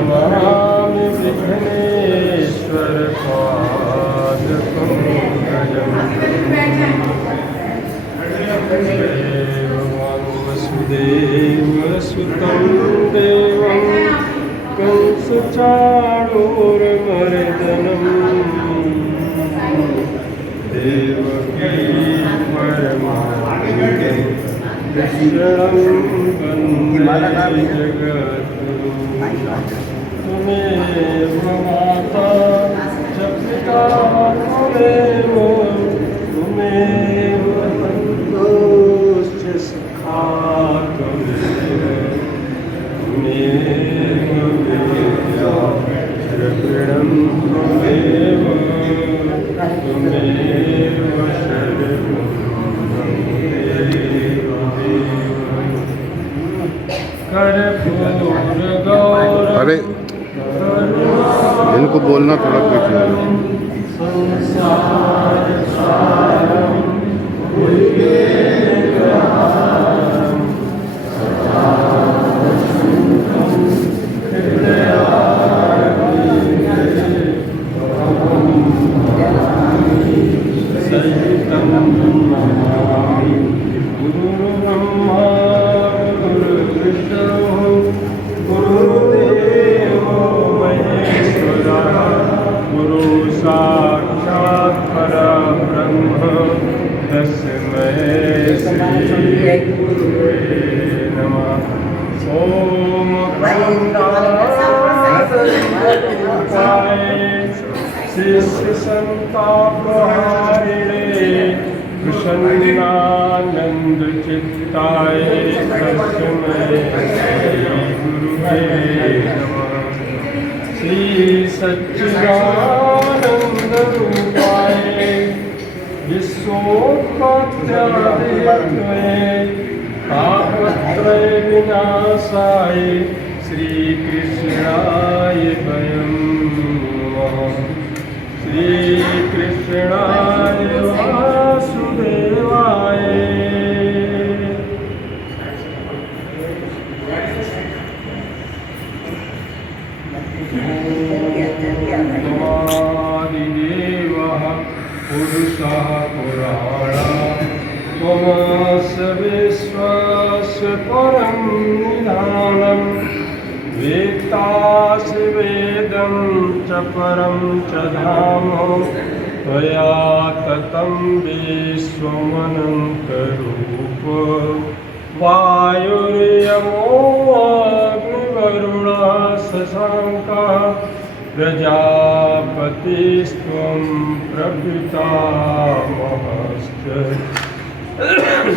नमामि विघ्नेश्वर पादपङ्कजम्। देवं वसुदेवसुतं देवं कंसचाणूरमर्दनम् देवकी परमानन्दं कृष्णं वन्दे जगद्गुरुं। त्वमेव माता च पिता त्वमेव बन्धुश्च सखा त्वमेव विद्या द्रविणं त्वमेव अरे इनको बोलना थोड़ा कुछ शिष्य संतापहारिणे प्रसन्नानंद चित्ताय तस्मै गुरुवे नमः। श्री सच्चिदानंद रूपाय विश्वोत्पत्त्यादिहेतवे तापत्रय विनाशाय श्री कृष्णाय वयं नमः। श्री कृष्णाय वासुदेवाय। ओमादिदेवः पुरुषः पुराणः त्वमस्य विश्वस्य परं निधानम् वेत्तासि वेदं च परं च धाम त्वया ततं विश्वमनन्तरूप। वायुर्यमोऽग्निवरुणः शशाङ्कः प्रजापतिस्त्वं प्रपितामहश्च।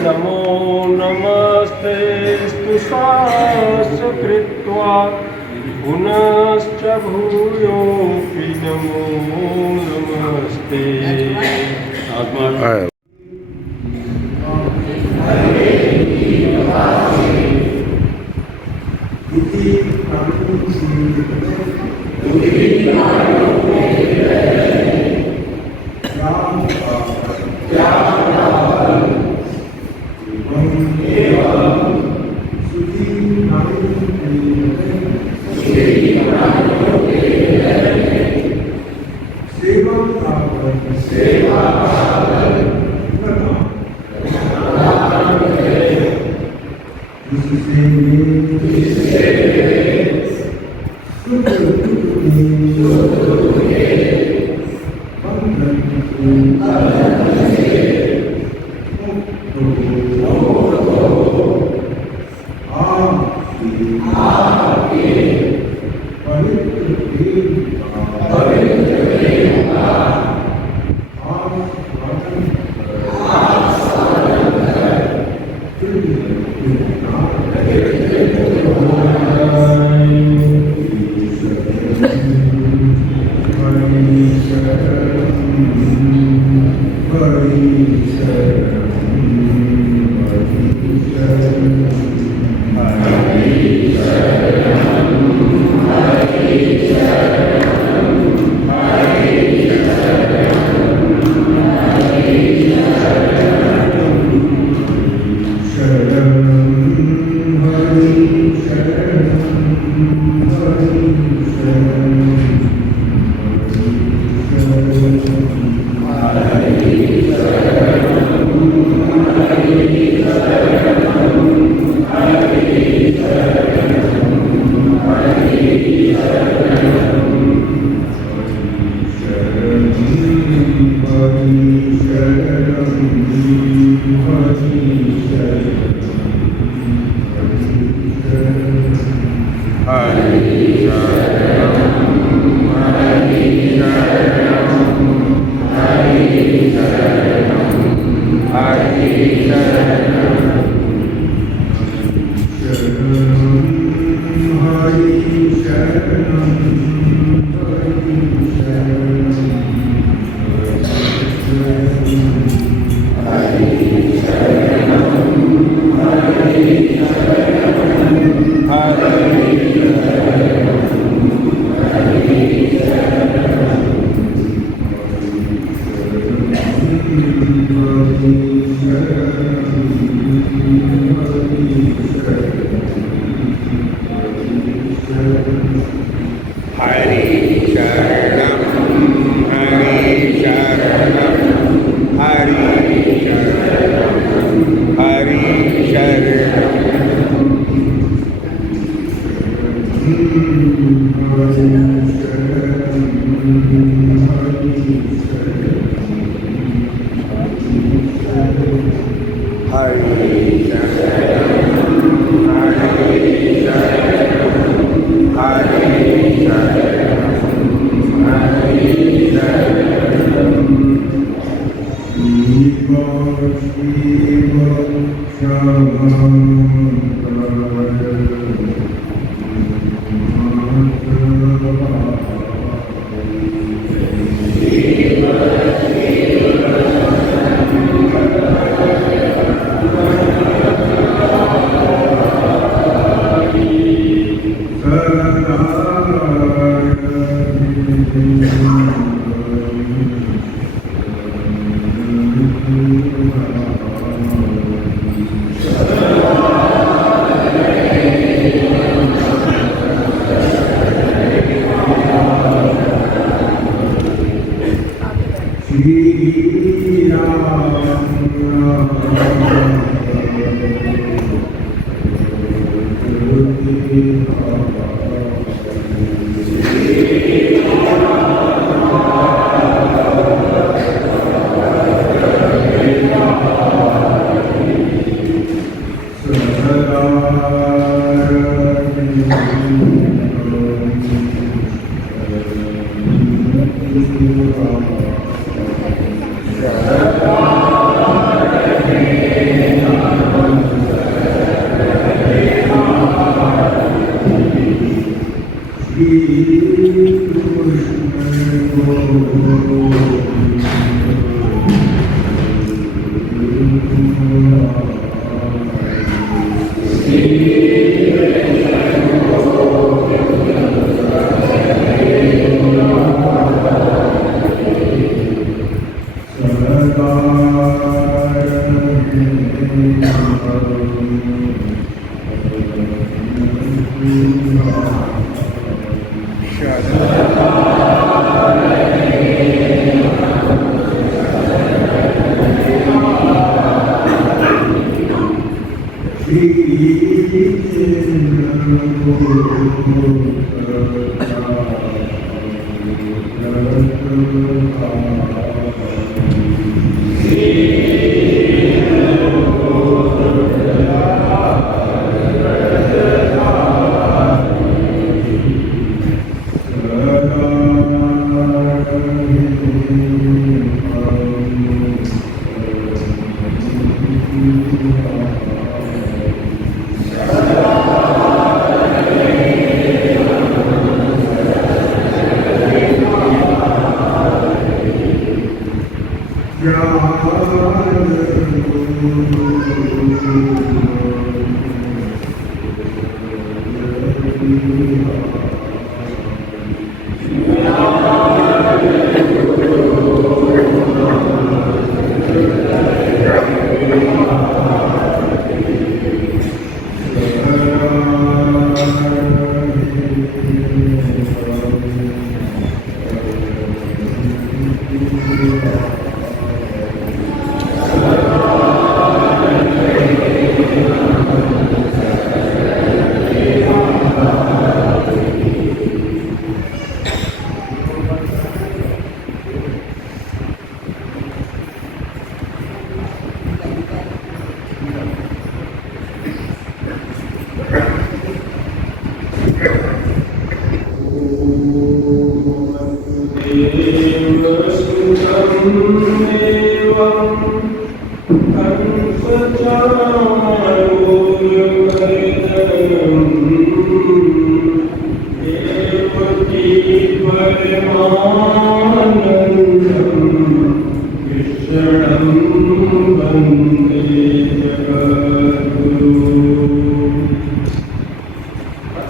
नमो नमस्तेऽस्तु शास्त्र कृत्वा पुनश्च भूयोऽपि नमो नमस्ते।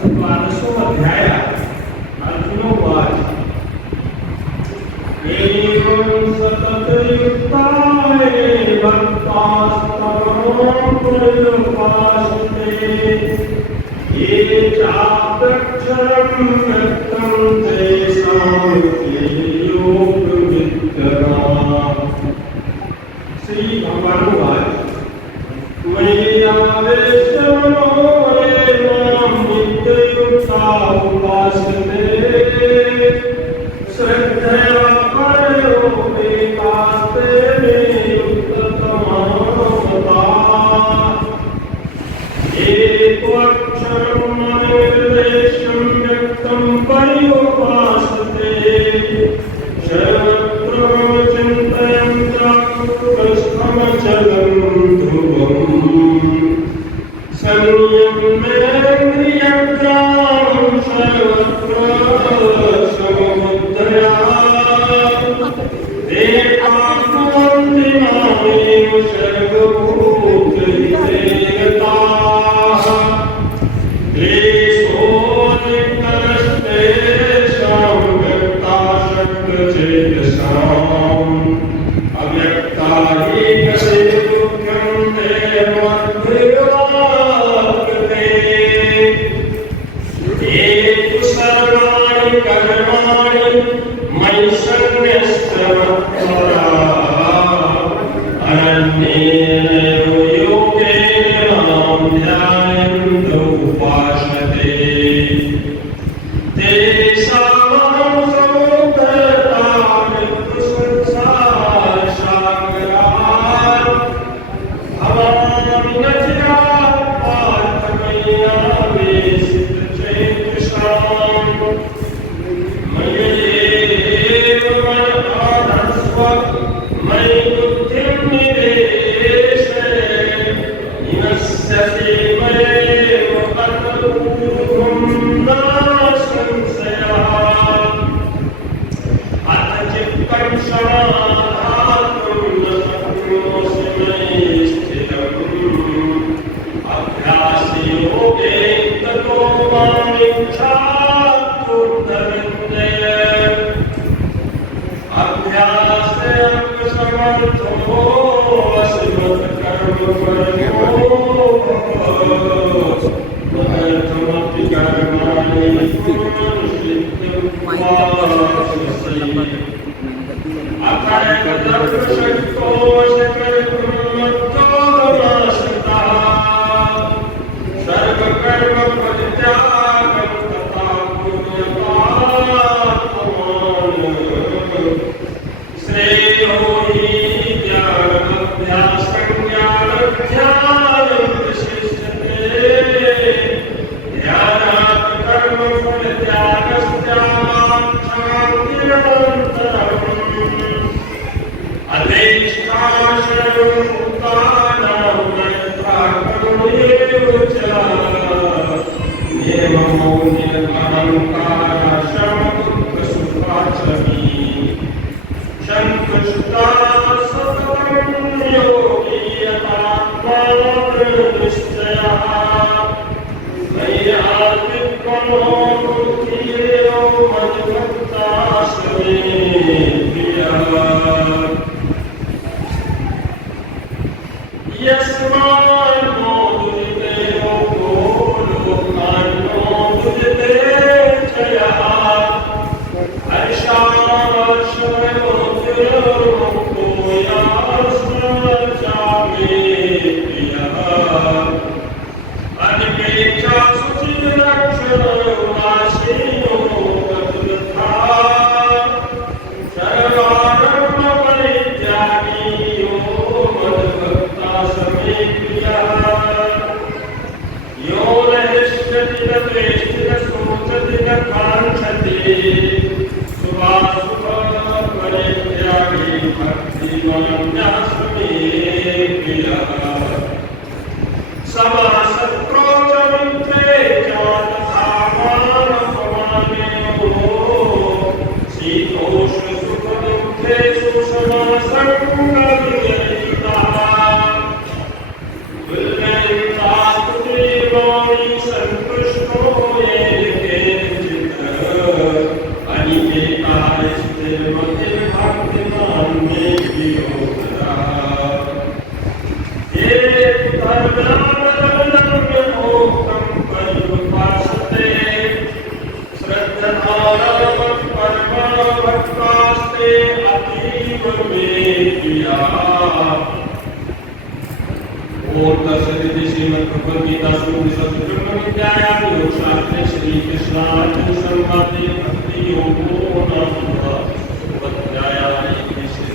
द्वादशो अध्याय अर्जुनो वाच एवं सततयुक्ताये भक्तास्तमो पर्युपासते ये चाप्यक्षरं व्यक्तं तेषां ते योगविद्यया। श्री भगवान वाच मय्यावेशमनो ये मां नित्ययुक्ता उपासते श्रद्धया परयोपेतास्ते मे युक्ततमा मता। एत्वक्षरं अनिर्देशं व्यक्तं पर्युपासते सर्वत्र चिन्तयन्तं ध्रुवम् संयमेन्द्रियग्रामं सर्वत्र समबुद्धया एकात्मन्ति मामेव सर्वभूतहिते यताः क्लेशोऽधिकस्तेषां व्यक्ताशक्तचेतसाम् अव्यक्ता हि कसे दुःखं ते मद्भिर्वाप्यते। ये तु सर्वाणि कर्माणि मयि सन्न्यस्य मत्पराः अनन्येनैव योगेन मां ध्यायन्त उपासते तेषामहं समोक्तता मृत्युसंसारसागरात् भवामि न चिरात् पार्थ मय्यावेशितचेतसाम्। मय्येव मन आधत्स्व मयि बुद्धिं निवेशय निवस्यसि मय्येव अतपूर्वं न संशयः। अथ चित्तं समाधातुं न शक्नोषि मयि स्थिरम् अभ्यासयोगेन ततो मामिच्छाप्तुर्धनञ्जय। अभ्यासेऽप्यसमर्थोऽसि मत्कर्मफलमो महत्तमपि कर्माणि कुर्वन्ननुष्ठितमुपाससि। अकर्मदर्शकोऽसि कर्तुं मद्योगमाश्रितः सर्वकर्मपरित्यागं तथा पुण्यपात्ममान्। श्रेयो हि ज्ञानाभ्यासं ज्ञानध्यानं विशिष्यते ध्यानात् कर्मफलत्यागस्त्यागाच्छान्तिरनन्तरम् अधिष्ठानशरणं भूतानां नैत्राकरणेव च निर्ममो निरहङ्कारः शमदुःखसुखाचमी सन्तुष्टा सततं योगी यतात्मा दृढनिश्चयः। मय्यार्पितमनो बुद्धिर्यो मद्भक्ताः मे प्रियः। यस्मान्नो दुरिते लोको लोकान्नो दुरिते च यः हर्षामर्षयोर्मुक्तो यास्मच्चामे प्रियः। अनिपेक्षा शुचिरक्षरोदासीनो गतवृथा सर्वाधर्मपरित्यागी यो मद्भक्तः मे प्रियः। यो न हृष्यति न द्वेष्टि न शोचति न काङ्क्षति शुभाशुभपरित्यागी भक्तिमनन्यास्तु मे प्रियः। समासक्तो च मित्रे च तथा मानवमानयोः शीतोष्णसुखदुःखेषु समासङ्गविरहितः। तुल्यन्तास्तु देवानि सन्तुष्टो ये दर्शन श्रीमद् भगवद गीता सूत्र ब्रह्म विद्यायाम योग शास्त्रे श्री कृष्णार्जुन संवादे भक्ति योगो नाम भगवद्गीतायाम कृष्ण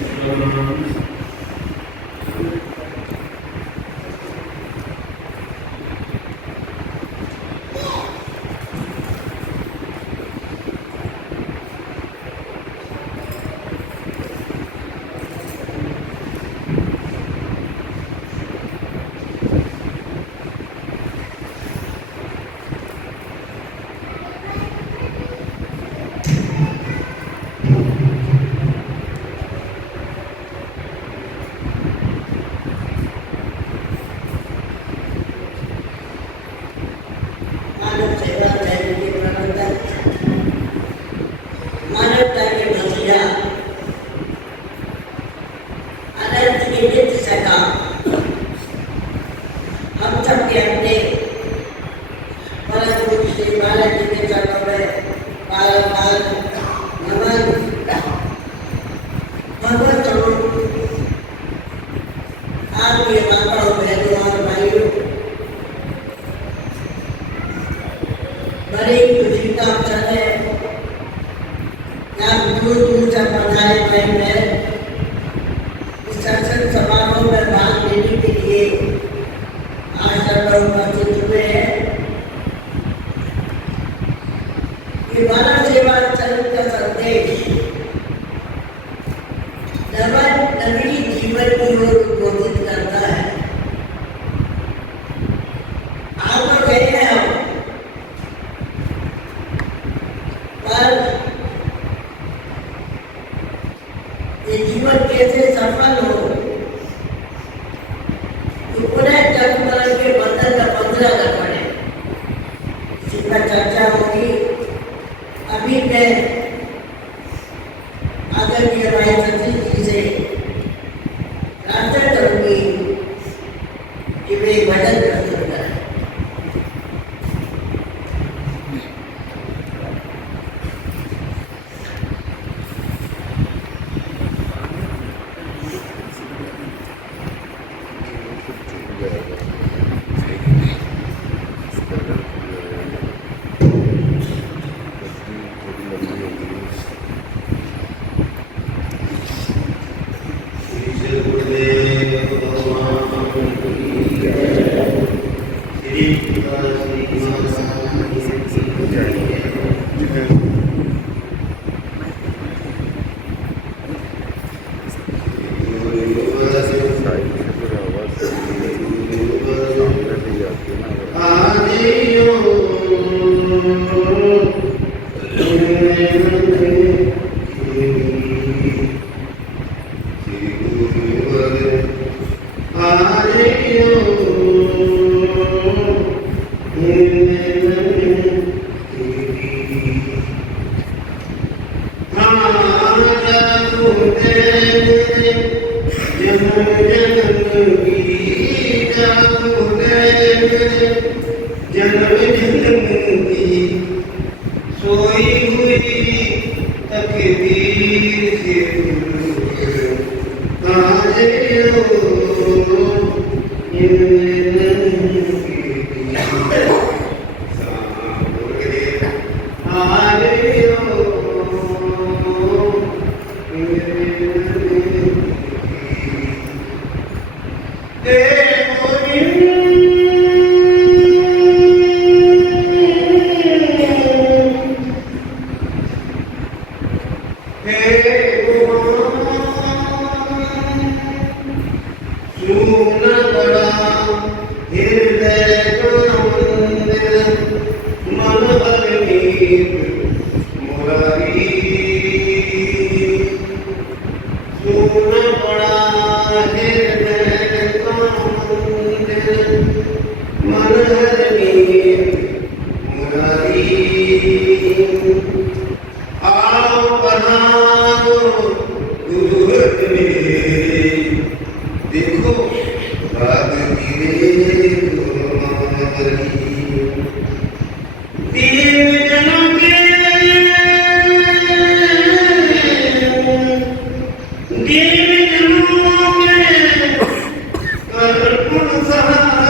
कर्पूर सहारा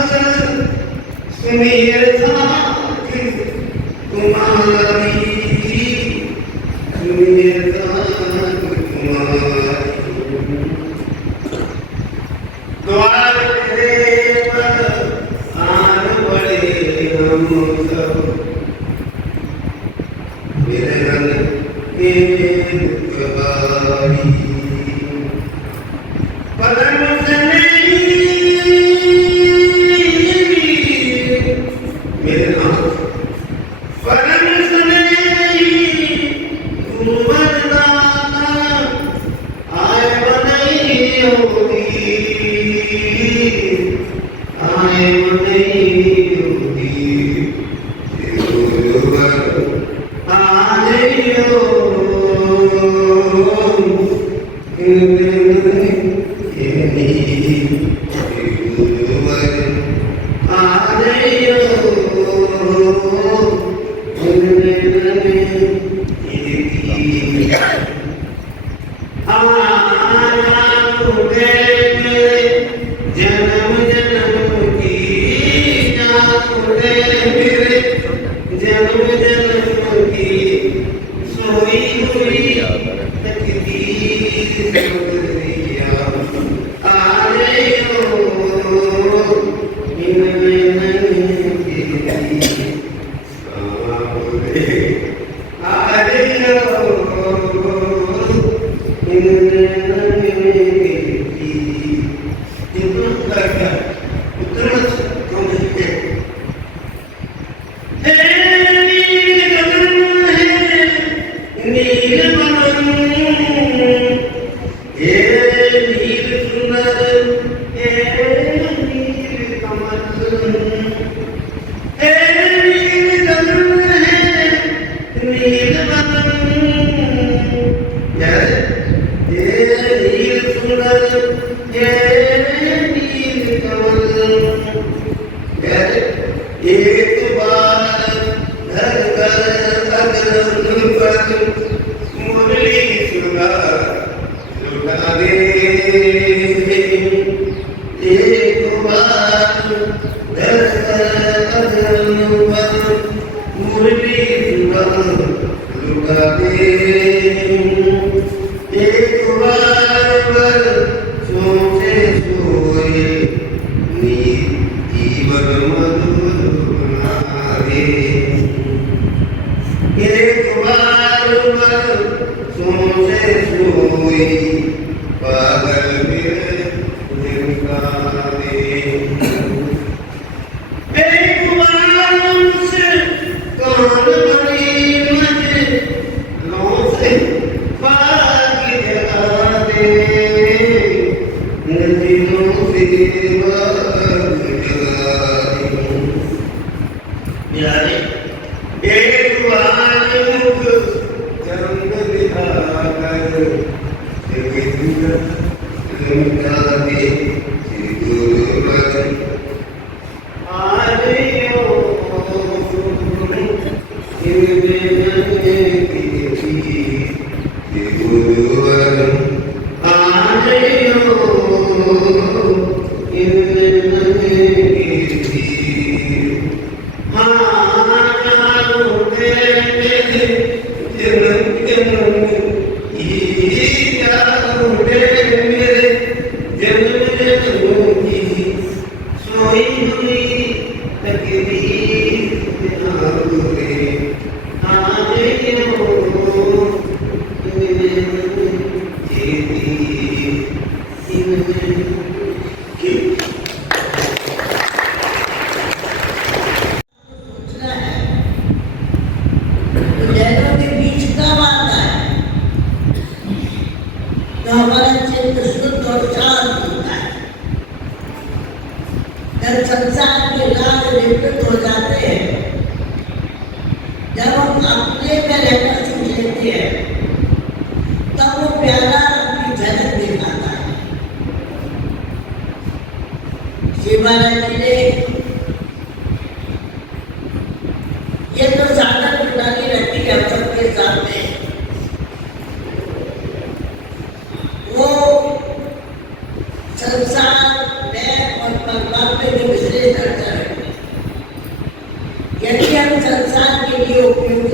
यदि हम संसार के लिए उपयोग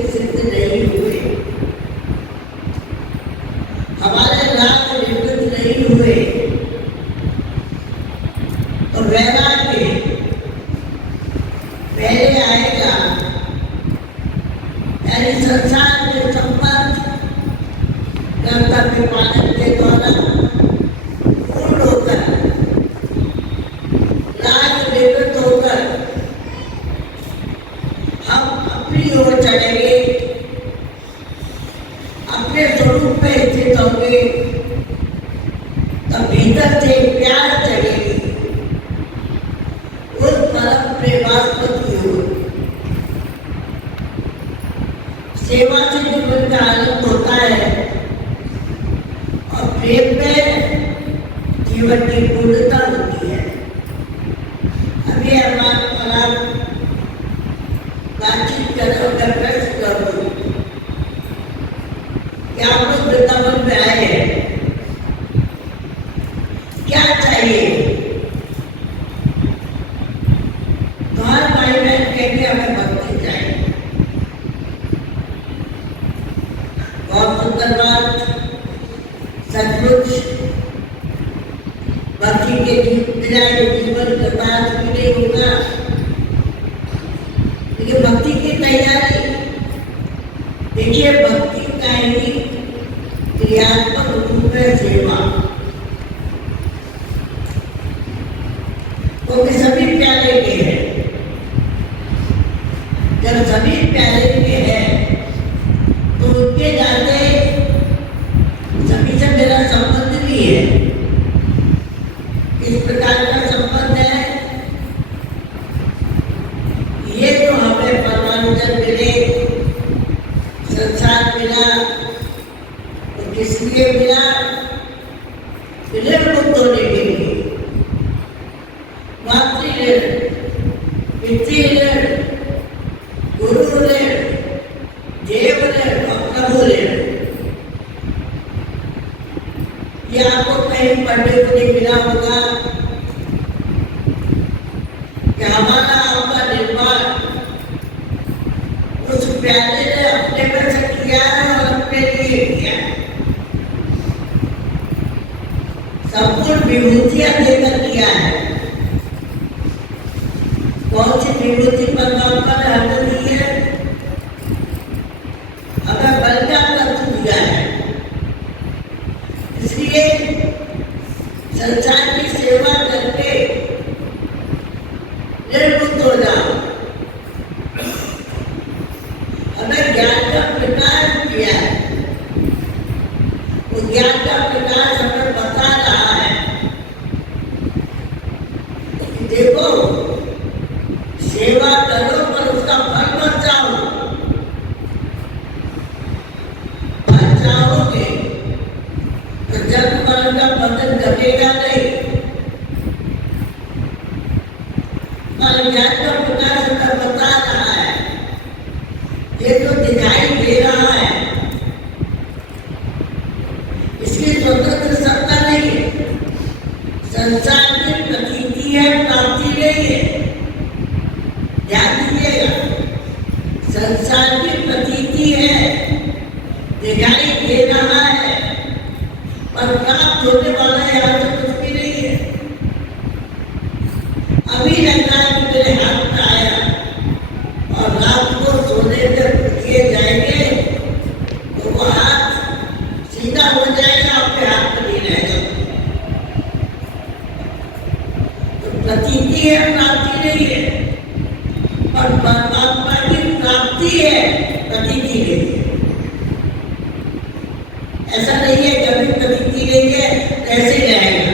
यानी संसार के संबंध कर्तव्य पालन के द्वारा पूर्ण होकर राग निवृत्त होकर हम अपनी ओर चलेंगे, अपने स्वरूप में स्थित होंगे, तब भीतर से प्यार चलेगी उस परम प्रेमास्पद की ओर। सेवा से जीवन का आनंद होता है और प्रेम में जीवन की पूर्णता होती है। अभी हमारा बातचीत करो, प्रश्न करो कि आप लोग वृंदावन में आए हैं, क्या चाहिए? तो हर भाई बहन कहेंगे हमें भक्ति चाहिए। बहुत सुंदर बात, सचमुच भक्ति के बिना जीवन बर्बाद भी नहीं होगा। लेकिन भक्ति की तैयारी देखिए, भक्ति का ही क्रियात्मक रूप में सेवा, वो भी सभी प्यारे के हैं। जब सभी प्यारे के हैं तो उनके जाते सभी से मेरा संबंध भी है। इस प्रकार का संबंध है, ये जो हमें परमानंद मिले, संसार मिला, तो किस लिए मिला? निर्मुक्त होने के लिए। मातृ ऋण, पितृ ऋण, गुरु ऋण, देव ऋण और प्रभु ऋण। ये आपको कहीं पढ़ने को नहीं मिला होगा कि हमारा आपका निर्माण उस प्यारे ने अपने में से किया है और अपने लिए किया है। संपूर्ण विभूतियां देकर किया है। कौन सी विभूति परमात्मा ने हमें दी है? हमें बलिदान तत्व दिया है। इसलिए संसार की सेवा करके निर्मुक्त हो जाओ। हमें ज्ञान का प्रकाश किया है, वो ज्ञान का प्रकाश हमें बता रहा है कि देखो, सेवा करो पर उसका फल मत चाहो। फल चाहोगे तो जन्म मरण का बंधन घटेगा नहीं। पर ज्ञान का प्रकाश हमें बता रहा है, ये जो दिखाई दे रहा है इसकी स्वतंत्र सत्ता नहीं है। संसार की प्रतीति है, प्राप्ति नहीं है। ध्यान दीजिएगा, संसार की प्रतीति है, दिखाई दे रहा है, पर प्राप्त होने वाला यहाँ से कुछ भी नहीं है। अभी लग रहा है कि मेरे हाथ में आया और रात को सोने में लिए जाएंगे तो वो हाथ सीधा हो जाएगा, आपके हाथ में नहीं रहेगा। तो प्रतीति है, प्राप्ति नहीं है। और परमात्मा की प्राप्ति है, प्रतीति नहीं है। ऐसा नहीं है कभी प्रतीति नहीं है ऐसे रहेगा,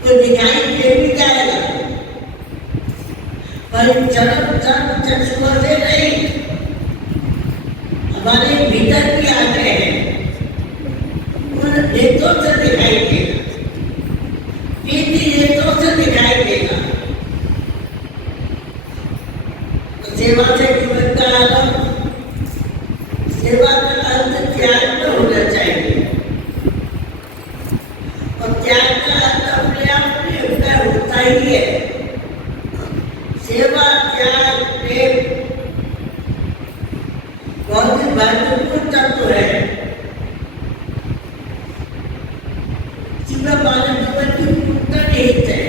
तो दिखाई दे भी जाएगा पर जन्म जन्म चक्षुओं से नहीं, हमारे भीतर की आंखें हैं, उन नेत्रों से दिखाई देगा, पीती नेत्रों से दिखाई देगा। सेवा से जीवन का आनंद, सेवा का अंत त्याग में होना चाहिए और त्याग का अंत अपने आप में होता ही है। सेवा, त्याग, प्रेम बहुत ही महत्वपूर्ण तत्व है। जीवन मानव जीवन की पूर्णता निहित है।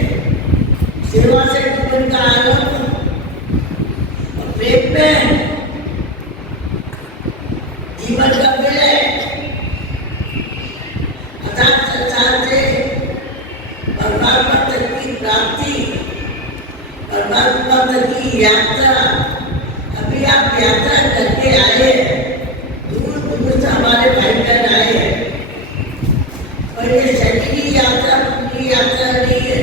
सेवा से जीवन का आनंद, पेट में जीवन का विलय अर्थात संसार से परमात्मा तक की प्राप्ति, परमात्मा तक की यात्रा। अभी आप यात्रा करके आए, दूर दूर से हमारे भाई बहन आए हैं, पर ये शरीरी यात्रा पूरी यात्रा नहीं है।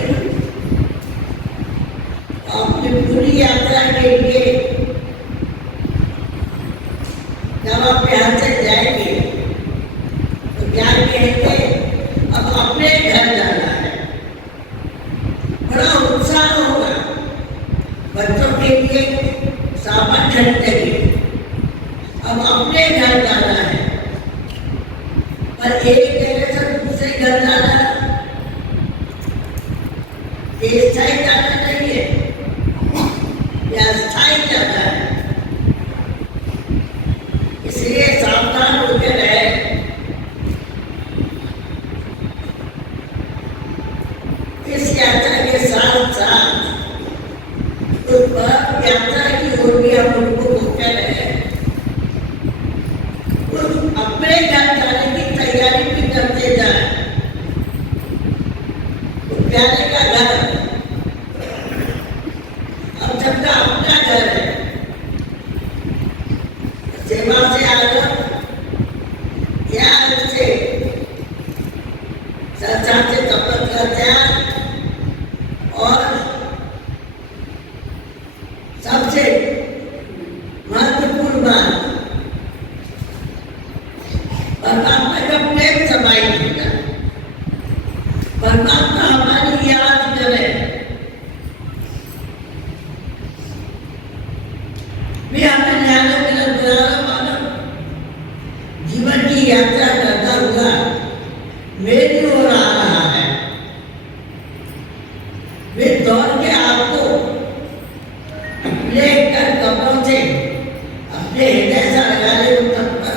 अपनी पूरी यात्रा के लिए जब आप यहाँ से जाएंगे तो क्या कहेंगे, अब अपने घर जाना है। बड़ा उत्साह होगा बच्चों के लिए, सामान खरीदने के लिए, अब अपने घर जाना है। पर एक जगह से दूसरे घर जाना है, स्थायी जाना नहीं है या स्थायी जाना है। इसलिए सावधान होकर रहे। इस यात्रा के साथ साथ उस यात्रा की ओर भी हम उनको होकर रहे, उस अपने घर जाने की तैयारी भी करते जाए। प्यारे का घर अब सबका अपना घर है। सेवा से आगे ज्ञान से संसार से तपत का त्याग और सबसे महत्वपूर्ण बात परमात्मा का प्रेम समाहित होता है। परमात्मा हमारी याद करे, वे हमें न्याय मानव जीवन की यात्रा करता हुआ मेरी ओर आ रहा है। वे दौड़ के आपको लेकर कपड़ों से अपने हृदय से लगाने को तत्पर।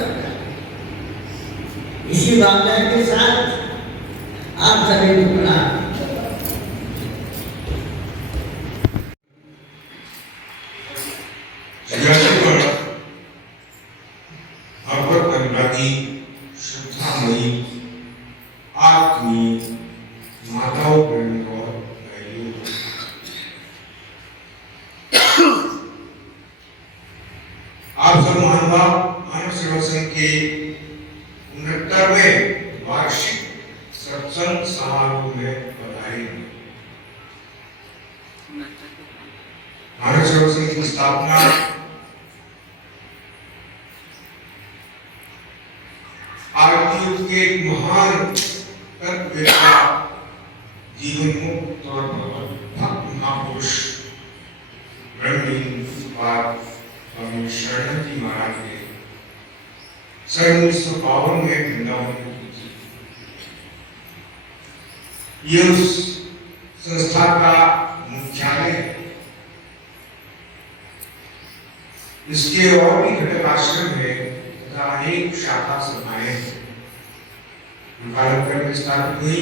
इसी भावना के साथ आप सभी को प्रणाम। भगवत अनुरागी श्रद्धामयी आत्मीय माताओं बहनों और भाइयों, आप सब मानव सेवा संघ के 69वें वार्षिक सत्संग समारोह में बधाई। मानव सेवा संघ की स्थापना आरती के एक महान तत्ववेत्ता, जीवन मुक्त और भक्त महापुरुष ब्रह्मलीन स्वामी शरण जी महाराज ने 1952 में वृंदावन में की थी। ये उस संस्था का मुख्यालय है। इसके और भी घटक आश्रम है तथा अनेक शाखा सभाएं हैं। में स्थापित हुई।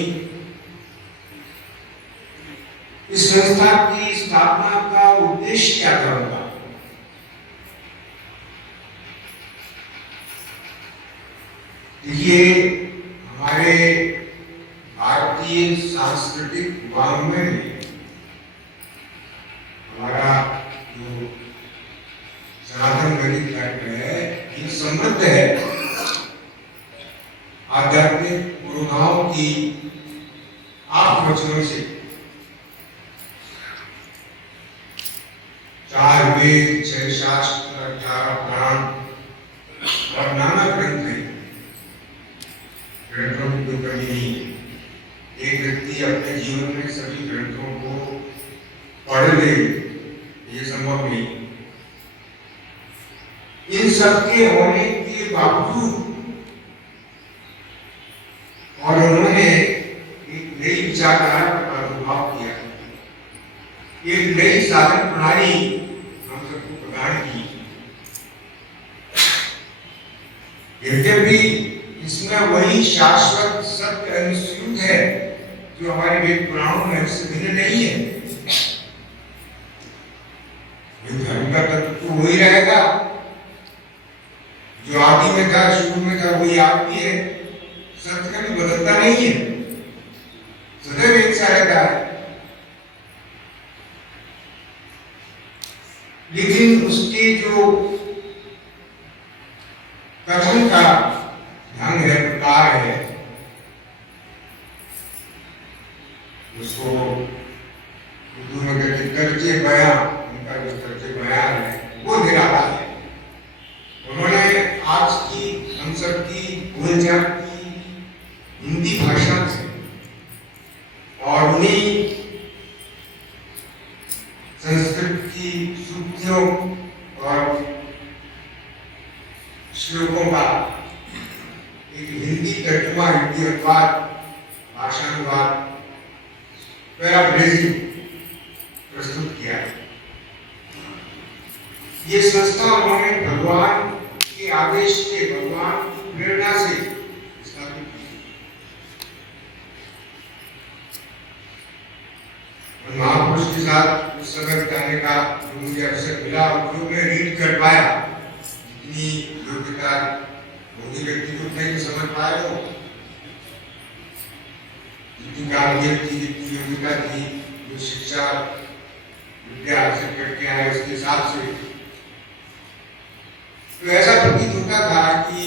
इस संस्था की स्थापना का उद्देश्य क्या था उनका? देखिए, हमारे भारतीय सांस्कृतिक वाङ्मय में हमारा जो सनातन वैदिक तत्व है, ये समृद्ध है आध्यात्मिक गुरुओं की आप वचनों से। 4 वेद, 6 शास्त्र, 18 पुराण और नाना ग्रंथ हैं। ग्रंथों की कोई कमी नहीं है। एक व्यक्ति अपने जीवन में सभी ग्रंथों को पढ़ ले, ये संभव नहीं। इन सब के होने के बावजूद और उन्होंने एक नई विचारधारा का प्रादुर्भाव किया, एक नई साधन प्रणाली हम सबको प्रदान की। यद्यपि इसमें वही शाश्वत सत्य अनुस्यूत है जो हमारे वेद पुराणों में उससे भिन्न नहीं है। ये धर्म का तत्व तो वही रहेगा, जो आदि में था, शुरू में था, वही आप भी है। सत्य कभी बदलता नहीं है, सदैव एक सा रहता है। लेकिन उसके जो कथन का ढंग है, प्रकार है, उसको उर्दू में कहते तर्जे बयां, उनका जो तर्जे बयां है वो निराला है। उन्होंने आज की हम सब की बोलचाल की हिंदी भाषा से और उन्हीं संस्कृत की सूक्तियों और श्लोकों का एक हिंदी तर्जुमा, हिंदी अनुवाद, भाषानुवाद, पैराफ्रेजिंग प्रस्तुत किया है। ये संस्था उन्होंने भगवान के आदेश से, भगवान की प्रेरणा से स्थापित की। महापुरुष के साथ उस समय बिताने का जो मुझे अवसर मिला और जो मैं रीड कर पाया, जितनी योग्यता मोदी व्यक्ति को नहीं समझ पाए हो, जितनी काबिलियत थी, जितनी योग्यता थी, जो शिक्षा विद्या हासिल करके आए उसके हिसाब से, तो ऐसा प्रतीत होता था कि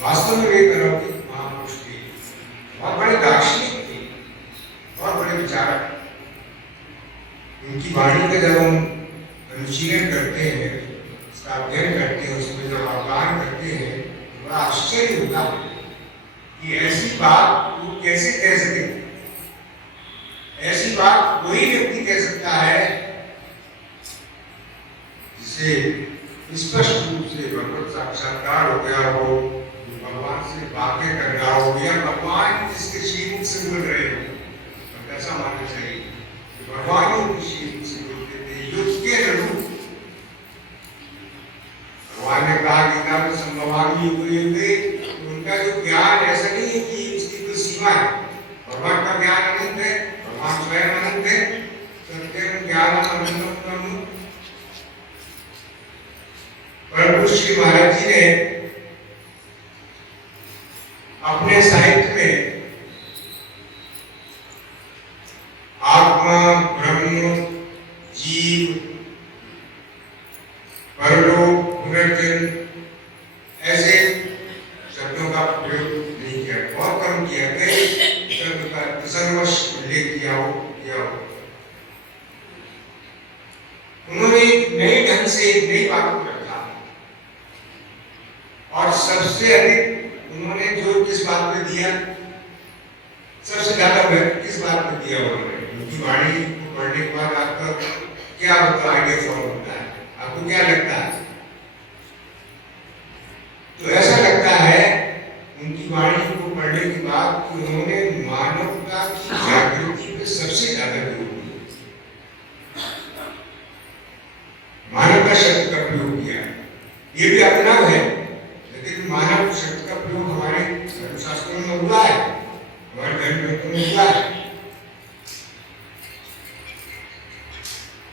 वास्तव में वे अलौकिक महापुरुष थे, बहुत बड़े दार्शनिक थे, बहुत बड़े विचारक। उनकी वाणी का जब हम अनुशीलन करते हैं, उसका अध्ययन करते हैं, उसमें जब अवगाहन करते हैं, तो बड़ा आश्चर्य होता है कि ऐसी बात वो कैसे कह सके। ऐसी बात वही व्यक्ति कह सकता है जिसे स्पष्ट रूप से भगवत साक्षात्कार हो गया हो, भगवान से बातें कर रहा हो, या भगवान जिसके श्रीमुख से बोल रहे हो। ऐसा मानना चाहिए कि भगवान उनकी श्रीमुख से बोलते थे, युग के अनुरूप। भगवान ने कहा गीता में संभवामी हुए, उनका जो ज्ञान ऐसा नहीं है कि उसकी कोई सीमा है। भगवान का ज्ञान अनंत है, भगवान स्वयं अनंत है। सत्यम ज्ञानम अनंतम। परंतु श्री महाराज जी ने अपने साहित्य में आत्मा, ब्रह्म, जीव, परलोक, पुनर्जन्म ऐसे शब्दों का प्रयोग नहीं किया, बहुत कम किया। कई शब्द का सर्वश उल्लेख किया हो। उन्होंने नए ढंग से नई बात को रखा और सबसे अधिक उन्होंने जोर किस बात पे दिया, सबसे ज्यादा व्यक्त किस बात पे दिया उन्होंने। उनकी वाणी को पढ़ने के बाद आपका क्या मतलब आइडिया फॉर्म होता है, आपको क्या लगता है? तो ऐसा लगता है उनकी वाणी को पढ़ने के बाद कि उन्होंने मानवता की जागृति पे सबसे ज्यादा जोर दिया, मानवता शब्द का प्रयोग किया। ये भी अभिनव है, लेकिन मानव शब्द का प्रयोग हमारे धर्मशास्त्रों में हुआ है, हमारे धर्म ग्रंथों में हुआ है।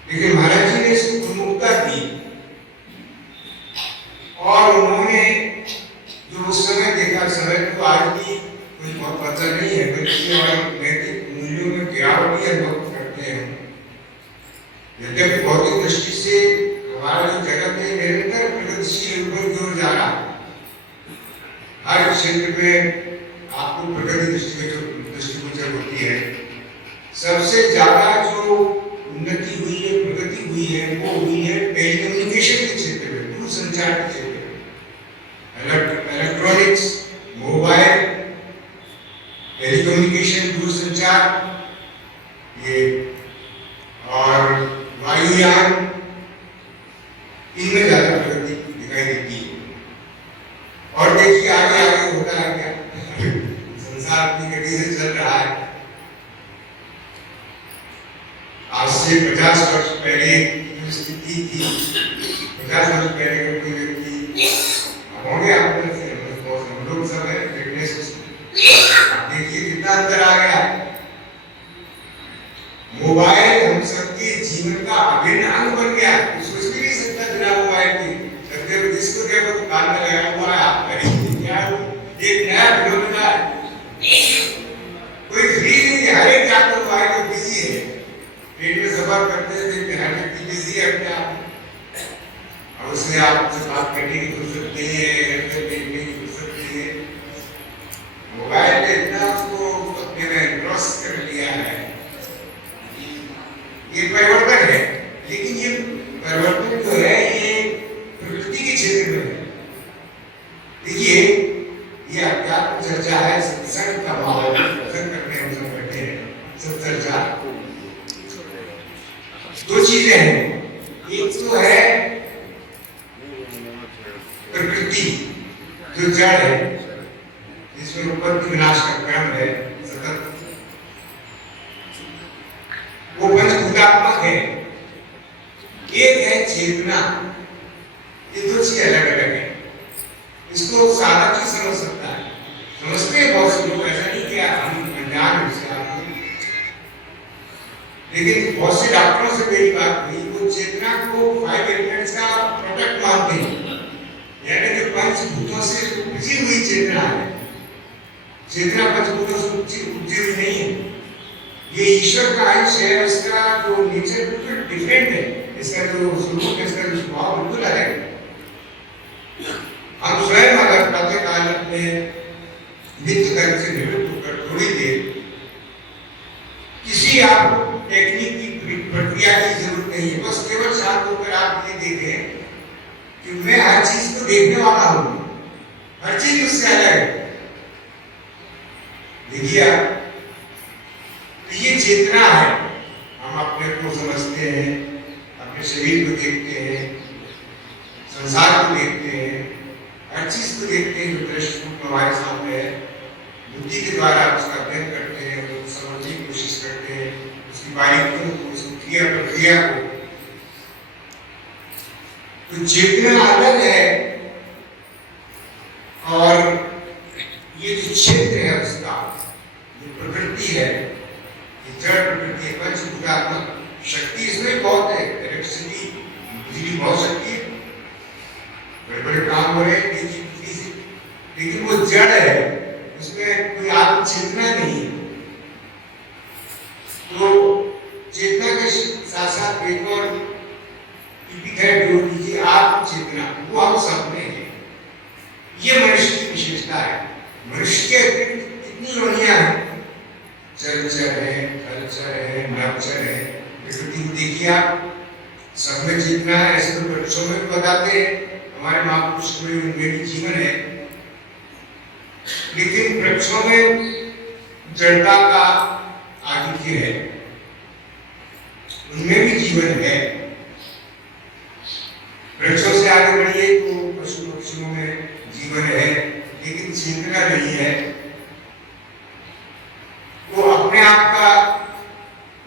लेकिन महाराज जी ने इसको प्रमुखता दी और उन्होंने जो उस समय देखा, समय तो आज भी कोई बहुत पता नहीं है, बल्कि नैतिक मूल्यों में गिरावट ही अनुभव करते हैं। यद्यपि भौतिक दृष्टि से हमारा जो जगत है निरंतर प्रगतिशील ऊपर की ओर जा रहा है। हर क्षेत्र में आपको प्रगति दृष्टिगोचर होती है। सबसे ज्यादा जो उन्नति हुई है, प्रगति हुई है, वो हुई है टेलीकम्युनिकेशन के क्षेत्र में, दूरसंचार के क्षेत्र में। इलेक्ट्रॉनिक्स, मोबाइल, टेलीकम्युनिकेशन, दूरसंचार, ये और वायुयान, इनमें ज्यादा प्रगति दिखाई देती है। और देखिए आगे आगे होता है क्या, संसार अपनी गति से चल रहा है। आज से 50 वर्ष पहले जो स्थिति थी, 50 वर्ष पहले का कोई व्यक्ति होंगे आपने से हम लोग सब है फिटनेस, देखिए कितना अंतर आ गया। मोबाइल हम सबके जीवन का अभिन्न अंग बन गया। सोच भी नहीं सकता बिना मोबाइल के। सत्य जिसको देखो तो कान में लगा हुआ है, आप करेंगे क्या? एक नया फिनोमेना है, कोई फ्री नहीं है। हर एक यात्री मोबाइल में बिजी है। ट्रेन में सफर करते हैं, हर व्यक्ति बिजी है अपने आप। और उससे आपसे बात करने की फुर्सत नहीं है, देखने की फुर्सत नहीं है। मोबाइल ने इतना उसको अपने में एनग्रॉस कर लिया है। ये परिवर्तन है, लेकिन ये परिवर्तन जो है ये प्रकृति के क्षेत्र में है। देखिए, ये अध्यात्म चर्चा है, सत्संग का माहौल, सत्संग करने हम सब बैठे हैं, सब चर्चा। दो चीजें हैं, एक तो है प्रकृति जो जड़ है, जिसमें उत्पत्ति विनाश का क्रम है सतत, वो पंचभूतात्मक है। एक है चेतना। ये दो चीजें अलग अलग है। इसको साधक ही समझ सकता है, समझते हैं बहुत से लोग, ऐसा नहीं कि हम अनजान हैं इसके बारे में। लेकिन बहुत से डॉक्टरों से मेरी बात हुई, वो चेतना को 5 एलिमेंट्स का प्रोडक्ट मानते हैं, यानी कि पंचभूतों से उपजी हुई चेतना है। चेतना पंचभूतों से उपजी हुई नहीं है। ये ईश्वर का अंश है, इसका जो नेचर बिल्कुल डिफरेंट है, इसका जो स्वरूप है, इसका जो स्वभाव बिल्कुल अलग है। हम स्वयं अगर प्रातः काल अपने नित्य कर्म से निवृत्त होकर थोड़ी देर किसी आपको टेक्निक की प्रक्रिया की जरूरत नहीं है, बस केवल शांत होकर आप ये देखें कि मैं हर चीज को देखने वाला हूं, हर चीज उससे अलग है। देखिए आप, तो ये चेतना है। हम अपने को समझते हैं, अपने शरीर को देखते हैं, संसार को देखते हैं, हर चीज को देखते हैं जो दृश्य रूप हमारे सामने है। बुद्धि के द्वारा उसका अध्ययन करते हैं, उसको समझने की कोशिश करते हैं, उसकी बारीकियों को, उसकी क्रिया प्रक्रिया को। तो चेतना अलग है, और ये जो क्षेत्र है उसका, जो प्रकृति है, ये जड़ प्रकृति है, पंचभूतात्मक शक्ति इसमें बहुत है। इलेक्ट्रिसिटी, बिजली बहुत शक्ति है, बड़े बड़े काम हो रहे हैं, लेकिन वो जड़ है, उसमें कोई आत्म चेतना नहीं है। तो चेतना के साथ साथ एक और जोड़ दीजिए, आत्म चेतना, वो हम सब में है। ये मनुष्य की विशेषता है। मनुष्य के अतिरिक्त कितनी योनियां हैं, चलचर है, थलचर है, नभचर है। प्रकृति को देखिए आप, सब में चेतना है। ऐसे तो बच्चों में भी बताते हैं, हमारे महापुरुष में उनमें भी जीवन है, लेकिन वृक्षों में जड़ता का आधिक्य है, उनमें भी जीवन है। वृक्षों से आगे बढ़िए तो पशु पक्षियों में जीवन है, लेकिन चेतना नहीं है। वो अपने आप का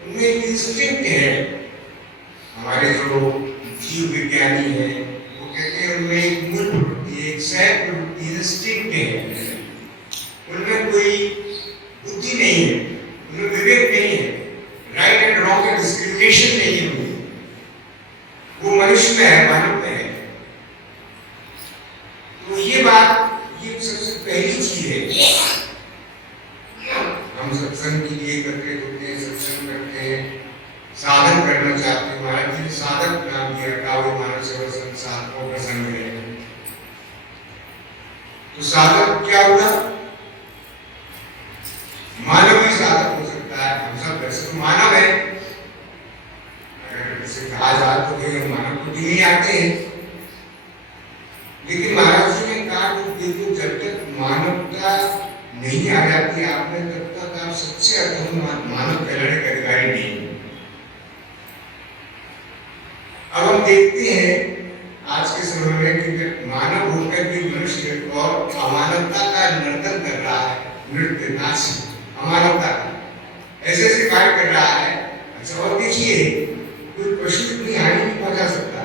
उनमें एक इंस्टिंक्ट है। हमारे जो जीव विज्ञानी है वो कहते हैं उनमें एक मूल प्रवृत्ति, एक सह प्रवृत्ति, इंस्टिंक्ट है। उनमें कोई बुद्धि नहीं है, उनमें विवेक नहीं है, राइट एंड रॉन्ग का डिस्क्रिमिनेशन नहीं है। वो मनुष्य में है, मानव में है। तो ये बात, ये सबसे पहली चीज है। हम सत्संग के लिए करते होते हैं, सत्संग करते हैं, साधन करना चाहते हैं। महाराज जी ने साधक नाम दिया, काव्य मानव सेवा संसाधकों प्रसंग में। तो साधक क्या हुआ? मानव ही साधक हो सकता है। हम सब वैसे तो मानव है, अगर इसे कहा जाए तो कोई मानव बुद्धि नहीं आते हैं, लेकिन महाराज जी ने कहा कि देखो, जब तक मानवता नहीं आ जाती आप में, तब तक आप सबसे अधम मानव कहलाने के अधिकारी नहीं। अब हम देखते हैं आज के समय में कि मानव होकर भी मनुष्य और अमानवता का नर्तन कर रहा है, नृत्य, नाच, अमानवता ऐसे ऐसे कार्य कर रहा है। अच्छा, और देखिए, कोई पशु इतनी हानि नहीं पहुंचा सकता,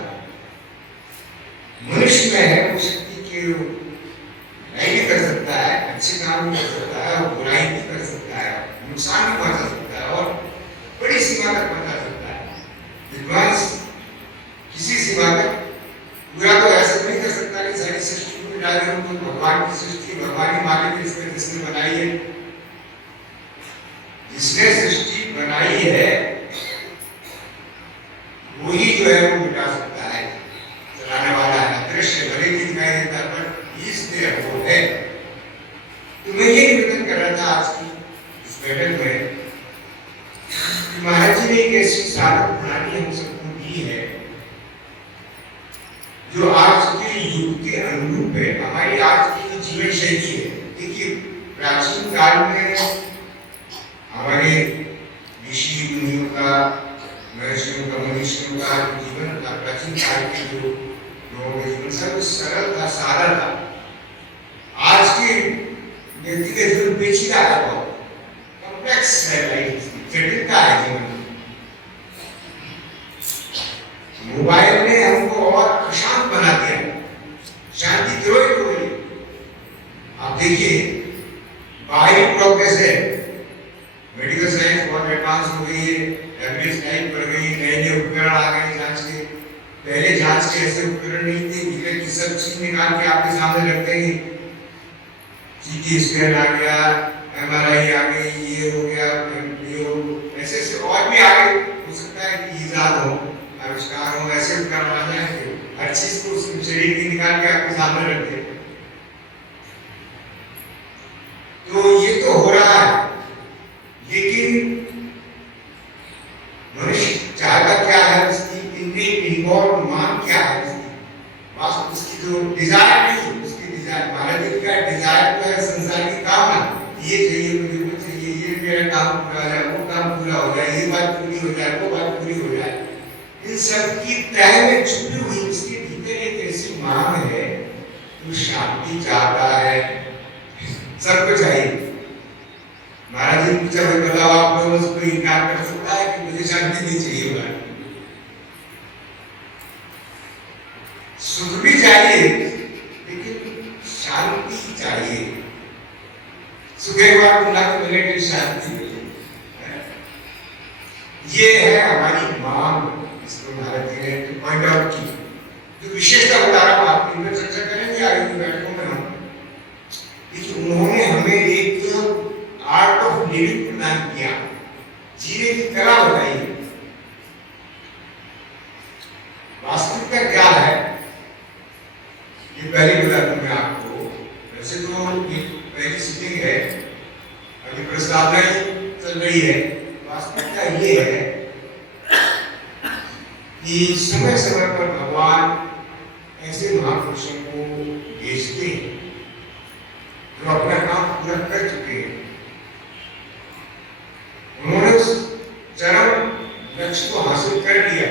मनुष्य में है वो शक्ति के, बुराई भी कर सकता है, अच्छे काम भी कर सकता है, और बुराई भी कर सकता है, नुकसान भी पहुंचा सकता है, और बड़ी सीमा तक पहुंचा सकता है। मिटा सकता है, चलाने वाला है, दृश्य भले ही दिखाई देता है पर इस देर वो है। तो मैं ये निवेदन कर रहा था आज की इस बैठक में, महाराज जी ने एक ऐसी साधक प्रणाली हम सबको दी है जो आज के युग के अनुरूप है, हमारी आज की जीवन शैली है। देखिए प्राचीन काल में हमारे ऋषि मुनियों का, महर्षियों का, मनीषियों का जीवन था, प्राचीन काल के जो लोगों का जीवन सब सरल था, सादा था। आज के व्यक्ति का जीवन पेचीदा है, बहुत कॉम्प्लेक्स है, लाइफ जटिलता है जीवन। मोबाइल ने हमको और अशांत बना दिया, शांति द्रोही हो गई। आप देखिए बाहरी प्रोग्रेस है, मेडिकल साइंस बहुत एडवांस हो गई है, एवरेज टाइम बढ़ गई, नए नए उपकरण आ गए जांच के। पहले जांच के ऐसे उपकरण नहीं थे, धीरे की सब चीज निकाल के आपके सामने रख देंगे। सीटी स्कैन आ गया, एमआरआई आ गई, ये हो गया, ऐसे ऐसे और भी आगे हो सकता है कि इजाद हो, आविष्कार हो, ऐसे उपकरण आ जाएंगे, हर चीज को शरीर की निकाल के आपके सामने रख देंगे। तो ये तो हो रहा है, लेकिन मनुष्य चाहता क्या है, उसकी इनवॉल्व मांग क्या है, वास्तव उसकी जो डिजायर नहीं, उसकी डिजायर, महाराज जी का डिजायर तो है संसार की कामना, ये चाहिए मुझे, वो चाहिए, ये मेरा काम पूरा है, वो काम पूरा हो जाए, ये बात पूरी हो जाए, वो बात पूरी हो जाए। इन सब की तह में छुपी हुई उसके भीतर एक ऐसी मांग है, वो शांति चाहता है, सबको चाहिए। महाराज जी पूछा भाई बताओ आप लोग उसको इनकार कर सकता है कि मुझे शांति नहीं चाहिए होगा? सुख भी चाहिए लेकिन शांति चाहिए। सुख एक बार मिला तो मिलेगी, शांति मिलेगी। ये है हमारी मांग, इसको महाराज जी ने पॉइंट आउट की। जो विशेषता बता रहा हूँ आप इनमें चर्चा करेंगे आगे की बैठकों में हम। लेकिन उन्होंने हमें एक आर्ट ऑफ लिविंग प्रदान किया, जीने की कला बताई। वास्तविकता क्या है ये पहले बता दूं मैं आपको। वैसे तो ये पहली सीटिंग है, अभी प्रस्तावना चल रही है। वास्तविकता ये है कि समय समय पर भगवान ऐसे महापुरुषों को भेजते हैं जो अपना काम पूरा कर चुके हैं। उन्होंने उस चरम लक्ष्य को हासिल कर लिया।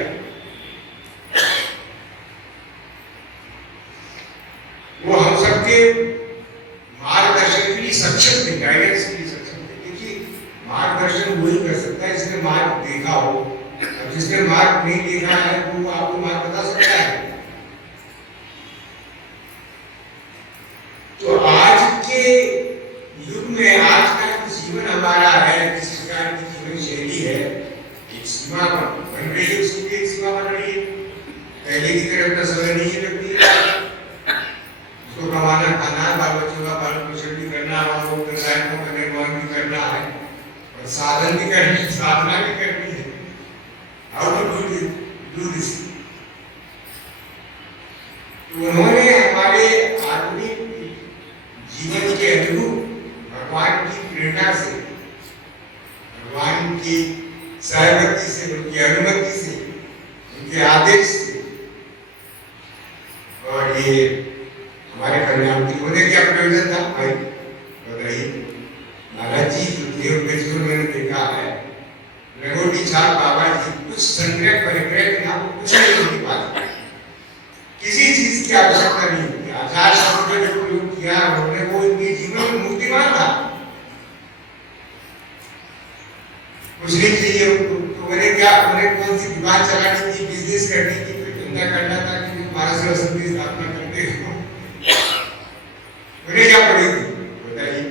वो हम सबके मार्गदर्शन के लिए सक्षम थे, गाइडेंस के लिए सक्षम थे। देखिए मार्गदर्शन वही कर सकता है जिसने मार्ग देखा हो, और जिसने मार्ग नहीं देखा है वो आपको मार्ग बता सकता है। तो आज के युग में आज का जीवन हमारा है, जिस प्रकार की जीवन शैली है, एक सीमा बन रही है, उसकी भी एक सीमा बन रही है। पहले की तरह अपना समय नहीं लगती है, उसको कमाना, खाना, बाल बच्चों का पालन पोषण भी करना, और व्यवसायों का निर्माण भी करना है, और साधन भी करनी है, साधना भी करनी है। How to do this? तो उन्होंने हमारे आधुनिक जीवन के अनुरूप भगवान की प्रेरणा से, भगवान की सहमति से, उनकी अनुमति से, उनके आदेश से, और ये हमारे कल्याण की होने क्या प्रयोजन था भाई बताइए। महाराज जी जो देव के जीवन में देखा है, रघोटी छाप बाबा जी कुछ संग्रह परिग्रह के नाम कुछ नहीं होती बात, किसी चीज की आवश्यकता नहीं होती। आचार शब्द का जो प्रयोग किया उन्होंने, वो इनके जीवन में मूर्तिमान था। कुछ नहीं चाहिए उनको, तो उन्हें क्या, उन्हें कौन सी दुकान चलानी थी, बिजनेस करनी थी, कोई धंधा करना था कि महाराज रसम की स्थापना करते हो, उन्हें क्या पड़ेगी बताइए।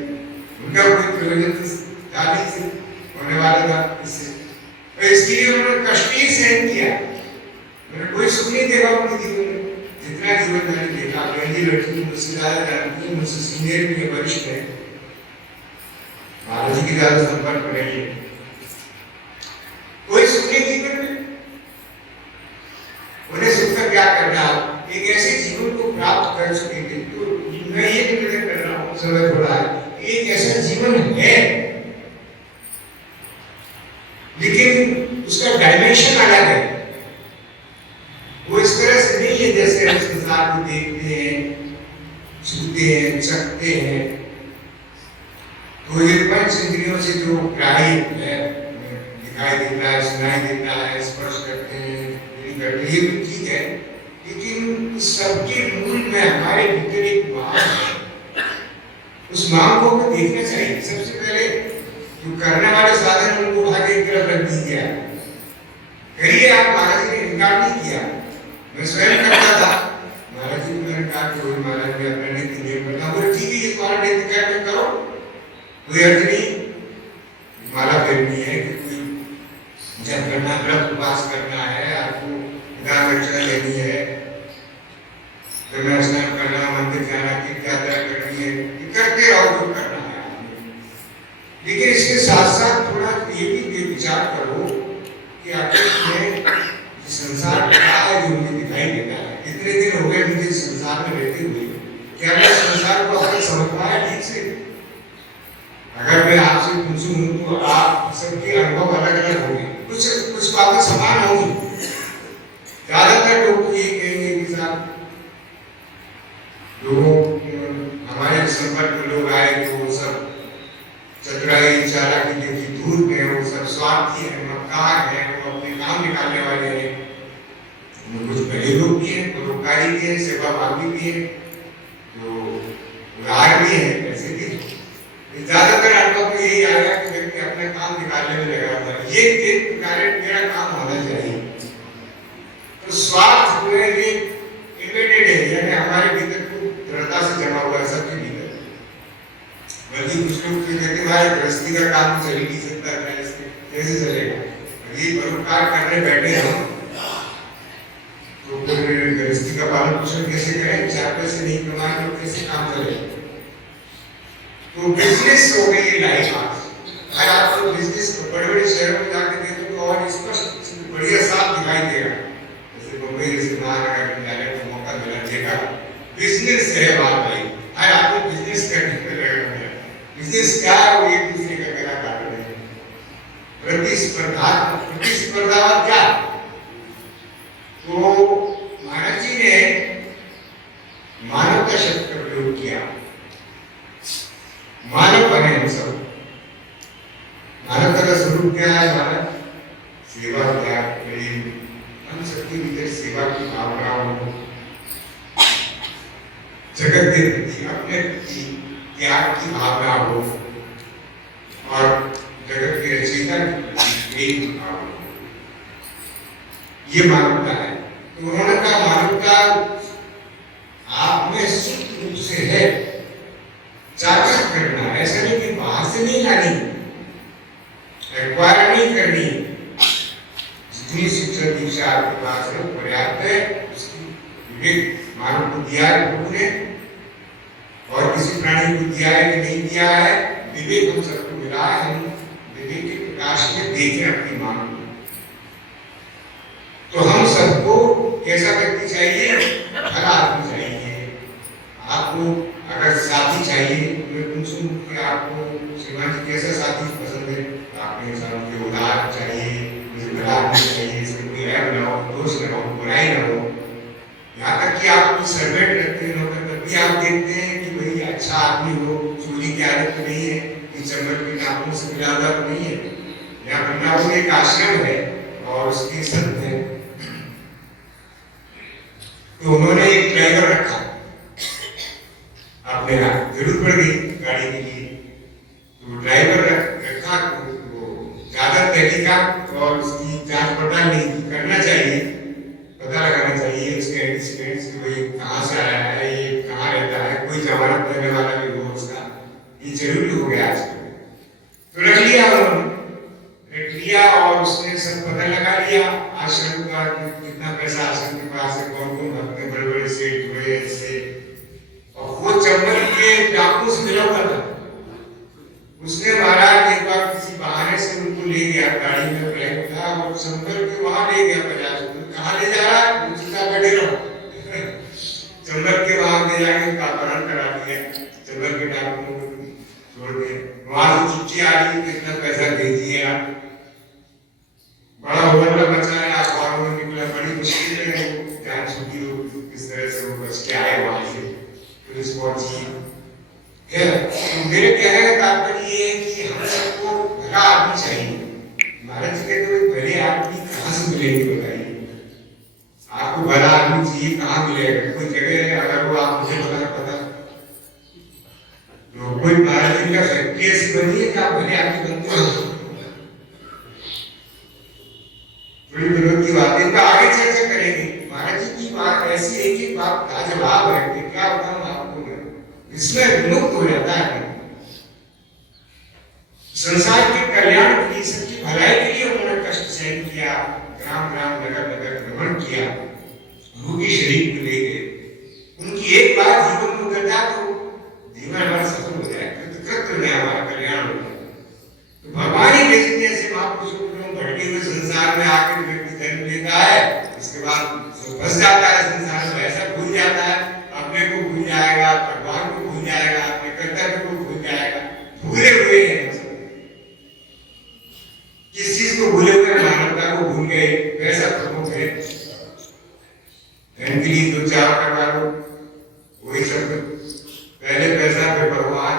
उनका कोई प्रयोजन था से होने वाला था इससे, तो इसके लिए उन्होंने कष्ट ही सहन किया। उन्होंने कोई सुख नहीं देखा उनके जीवन में। जितना जीवन मैंने देखा, पहली लड़की मुझसे ज्यादा जानती है, मुझसे सीनियर भी है, वरिष्ठ है, महाराज जी की ज्यादा संपर्क में रही है, कोई सुख नहीं जीवन में। क्या करना, एक ऐसे जीवन को प्राप्त कर चुके थे। तो मैं ये निवेदन कर रहा हूँ, समय थोड़ा है, एक ऐसा जीवन है, लेकिन उसका डायमेंशन अलग है। वो इस तरह से नहीं है जैसे हम संसार को देखते हैं, छूते हैं, चखते हैं। तो ये पंच इंद्रियों से जो ग्राही है, दिखाई देता है, सुनाई देता है, स्पर्श करते हैं, ये भी ठीक है, लेकिन सबके मूल में हमारे भीतर एक मांग है। उस मांग को हमें देखना चाहिए। सबसे पहले जो करने वाले साधन उनको उठा के एक तरफ रख दीजिए। करिए आप, महाराज जी ने इनकार नहीं किया, मैं स्वयं करता था। महाराज जी ने कहा कि महाराज ने अपने नीति नियम करना, बोले ठीक है, ये तुम्हारा नीति क्या में करो, कोई अर्थ नहीं। माला फेरनी है कि कोई जब करना, व्रत उपवास करना है, आपको दान दक्षिणा लेनी है, गंगा स्नान करना, मंदिर जाना, तीर्थ यात्रा करनी है, करते रहो जो करना है। लेकिन इसके साथ साथ थोड़ा ये भी विचार करो कि आखिर में संसार क्या है जो मुझे दिखाई देता है। इतने दिन हो गए मुझे संसार में रहते हुए, क्या मैं संसार को असल समझ पाया ठीक से? अगर मैं आपसे पूछूं तो आप सबके अनुभव अलग अलग होंगे, कुछ बातें समान होंगी। ज्यादातर लोग ये कहेंगे कि साहब लोगों हमारे संपर्क में लोग आए तो वो सब चतुराई चालाकी देखी दूर गए, वो सब स्वार्थी है, मक्कार है, वो अपने काम निकालने वाले हैं। कुछ बड़े लोग भी हैं, परोपकारी भी हैं, सेवाभावी भी हैं, तो उदार भी हैं, ऐसे भी। ज्यादातर अनुभव में यही आया कि व्यक्ति अपने काम निकालने में लगा हुआ है, ये कार्य मेरा काम होना चाहिए। तो स्वार्थ जो है ये इन्वेटेड है, यानी हमारे भीतर दृढ़ता से जमा हुआ है सबके भीतर। बल्कि कुछ लोग कहते भाई गृहस्थी का काम चल नहीं सकता, कैसे चलेगा, ये परोपकार करने बैठे हम तो फिर गृहस्थी का पालन पोषण कैसे करें, 4 पैसे नहीं कमाए तो कैसे काम चलेगा। तो बिजनेस हो गई लाइफ। आज आपको बिजनेस बड़े बड़े शहरों में जाके देखो तो और स्पष्ट बढ़िया साफ दिखाई देगा। जैसे मुंबई जैसे महानगर में जाने का मौका मिला, देखा बिजनेस है बात भाई। आज आपको बिजनेस करने में लगा है। बिजनेस क्या है, वो एक दूसरे का गला काट रहे हैं। प्रतिस्पर्धा क्या? तो महाराज जी ने मानवता शब्द का प्रयोग किया। मानव बने हम सब। मानवता का स्वरूप क्या है? मानव सेवा, त्याग, प्रेम, हम सबके भीतर सेवा की भावना हो, जगत के प्रति, अपने प्रति त्याग की भावना हो और जगत के रचयिता के प्रति प्रेम की भावना हो, ये मानवता है। तो उन्होंने कहा मानवता आप में सूक्ष्म रूप से है, जागृत करना है। ऐसा नहीं कि बाहर से नहीं लानी, एक्वायर नहीं करनी। जितनी शिक्षा दीक्षा आपके पास है पर्याप्त है, उसकी विवेक मानव को दिया है प्रभु ने, और किसी प्राणी को दिया है कि नहीं दिया है, विवेक हम सबको मिला है। हम विवेक के प्रकाश में देखें अपनी मानव को। तो हम सबको कैसा व्यक्ति चाहिए? हर आदमी चाहिए। आपको अगर साथी चाहिए, मैं पूछूं कि आपको श्रीमान जी कैसा साथी पसंद है? आपने इंसान के उदार चाहिए, मुझे भला आदमी चाहिए, इसमें कोई ऐब ना हो, दोष ना हो, बुराई ना हो। यहाँ तक कि आप कोई सर्वेंट रखते हैं नौकर, तब भी आप देखते हैं कि भाई अच्छा आदमी हो, चोरी की आदत तो नहीं है, चंबल के नाखून से मिला हुआ तो नहीं है। यहाँ वृंदावन एक आश्रम है और उसके संत है, तो उन्होंने एक ड्राइवर रखा अपने यहाँ। जरूरत पड़ गई गाड़ी के लिए, तो ड्राइवर रखा। तो ज्यादा तहकीकात और उसकी जांच पड़ताल नहीं करना चाहिए, पता लगाना चाहिए उसके एंटीसीडेंट्स कि भाई कहाँ से आया है, ये कहाँ रहता है, कोई जमानत देने वाला भी हो उसका, ये जरूरी हो गया आजकल। तो रख लिया उन्होंने, रख लिया और उसने सब पता लगा लिया आश्रम का, कितना पैसा आश्रम के पास है, कौन कौन भक्त बड़े बड़े सेठ हुए ऐसे। और वो चंबल के डाकू से मिला हुआ था। उसने महाराज एक बार किसी बहाने से उनको ले गया, गाड़ी में बैग था और चंबल के वहां ले गया 50। कहाँ ले जा रहा है? चिता बैठे रहो। पुलिस पहुंची है। तो मेरे कहने का तात्पर्य ये है कि हम सबको भला आदमी चाहिए। महाराज जी कहते हैं भले आदमी कहाँ से मिलेंगे बताइए, आपको भला आदमी चाहिए कहाँ मिलेगा? कोई जगह है अगर वो आप मुझे पता तो कोई महाराज जी का फैक्ट्री ऐसी बनी है कि आप भले आदमी बनते हो। बड़ी विरोध की बात है, आगे चर्चा करेंगे। महाराज जी की बात ऐसी है कि बात का जवाब है कि क्या बताऊं आपको, इसमें विमुक्त हो जाता है। संसार के कल्याण के लिए, सबकी भलाई के लिए उन्होंने कष्ट सहन किया, ग्राम ग्राम नगर नगर भ्रमण किया, रोगी शरीर को ले गए। उनकी एक बार जीवन में उतर जाए तो जीवन हमारा सफल हो जाए, कृतकृत हो जाए, हमारा कल्याण हो जाए। तो भगवान ही भेजते ऐसे महापुरुषों को भटके हुए संसार में आकर व्यक्ति जन्म लेता है, इसके बाद फंस जाता है संसार में, ऐसा भूल जाता है, अपने को भूल जाएगा, भगवान को भूल जाएगा, अपने कर्तव्य को भूल जाएगा। भूले हुए हैं किस चीज को भूले हुए? मानवता को भूल गए। वैसा प्रमुख है, धन के लिए दो चार करवा लो, वही सब, पहले पैसा फिर भगवान।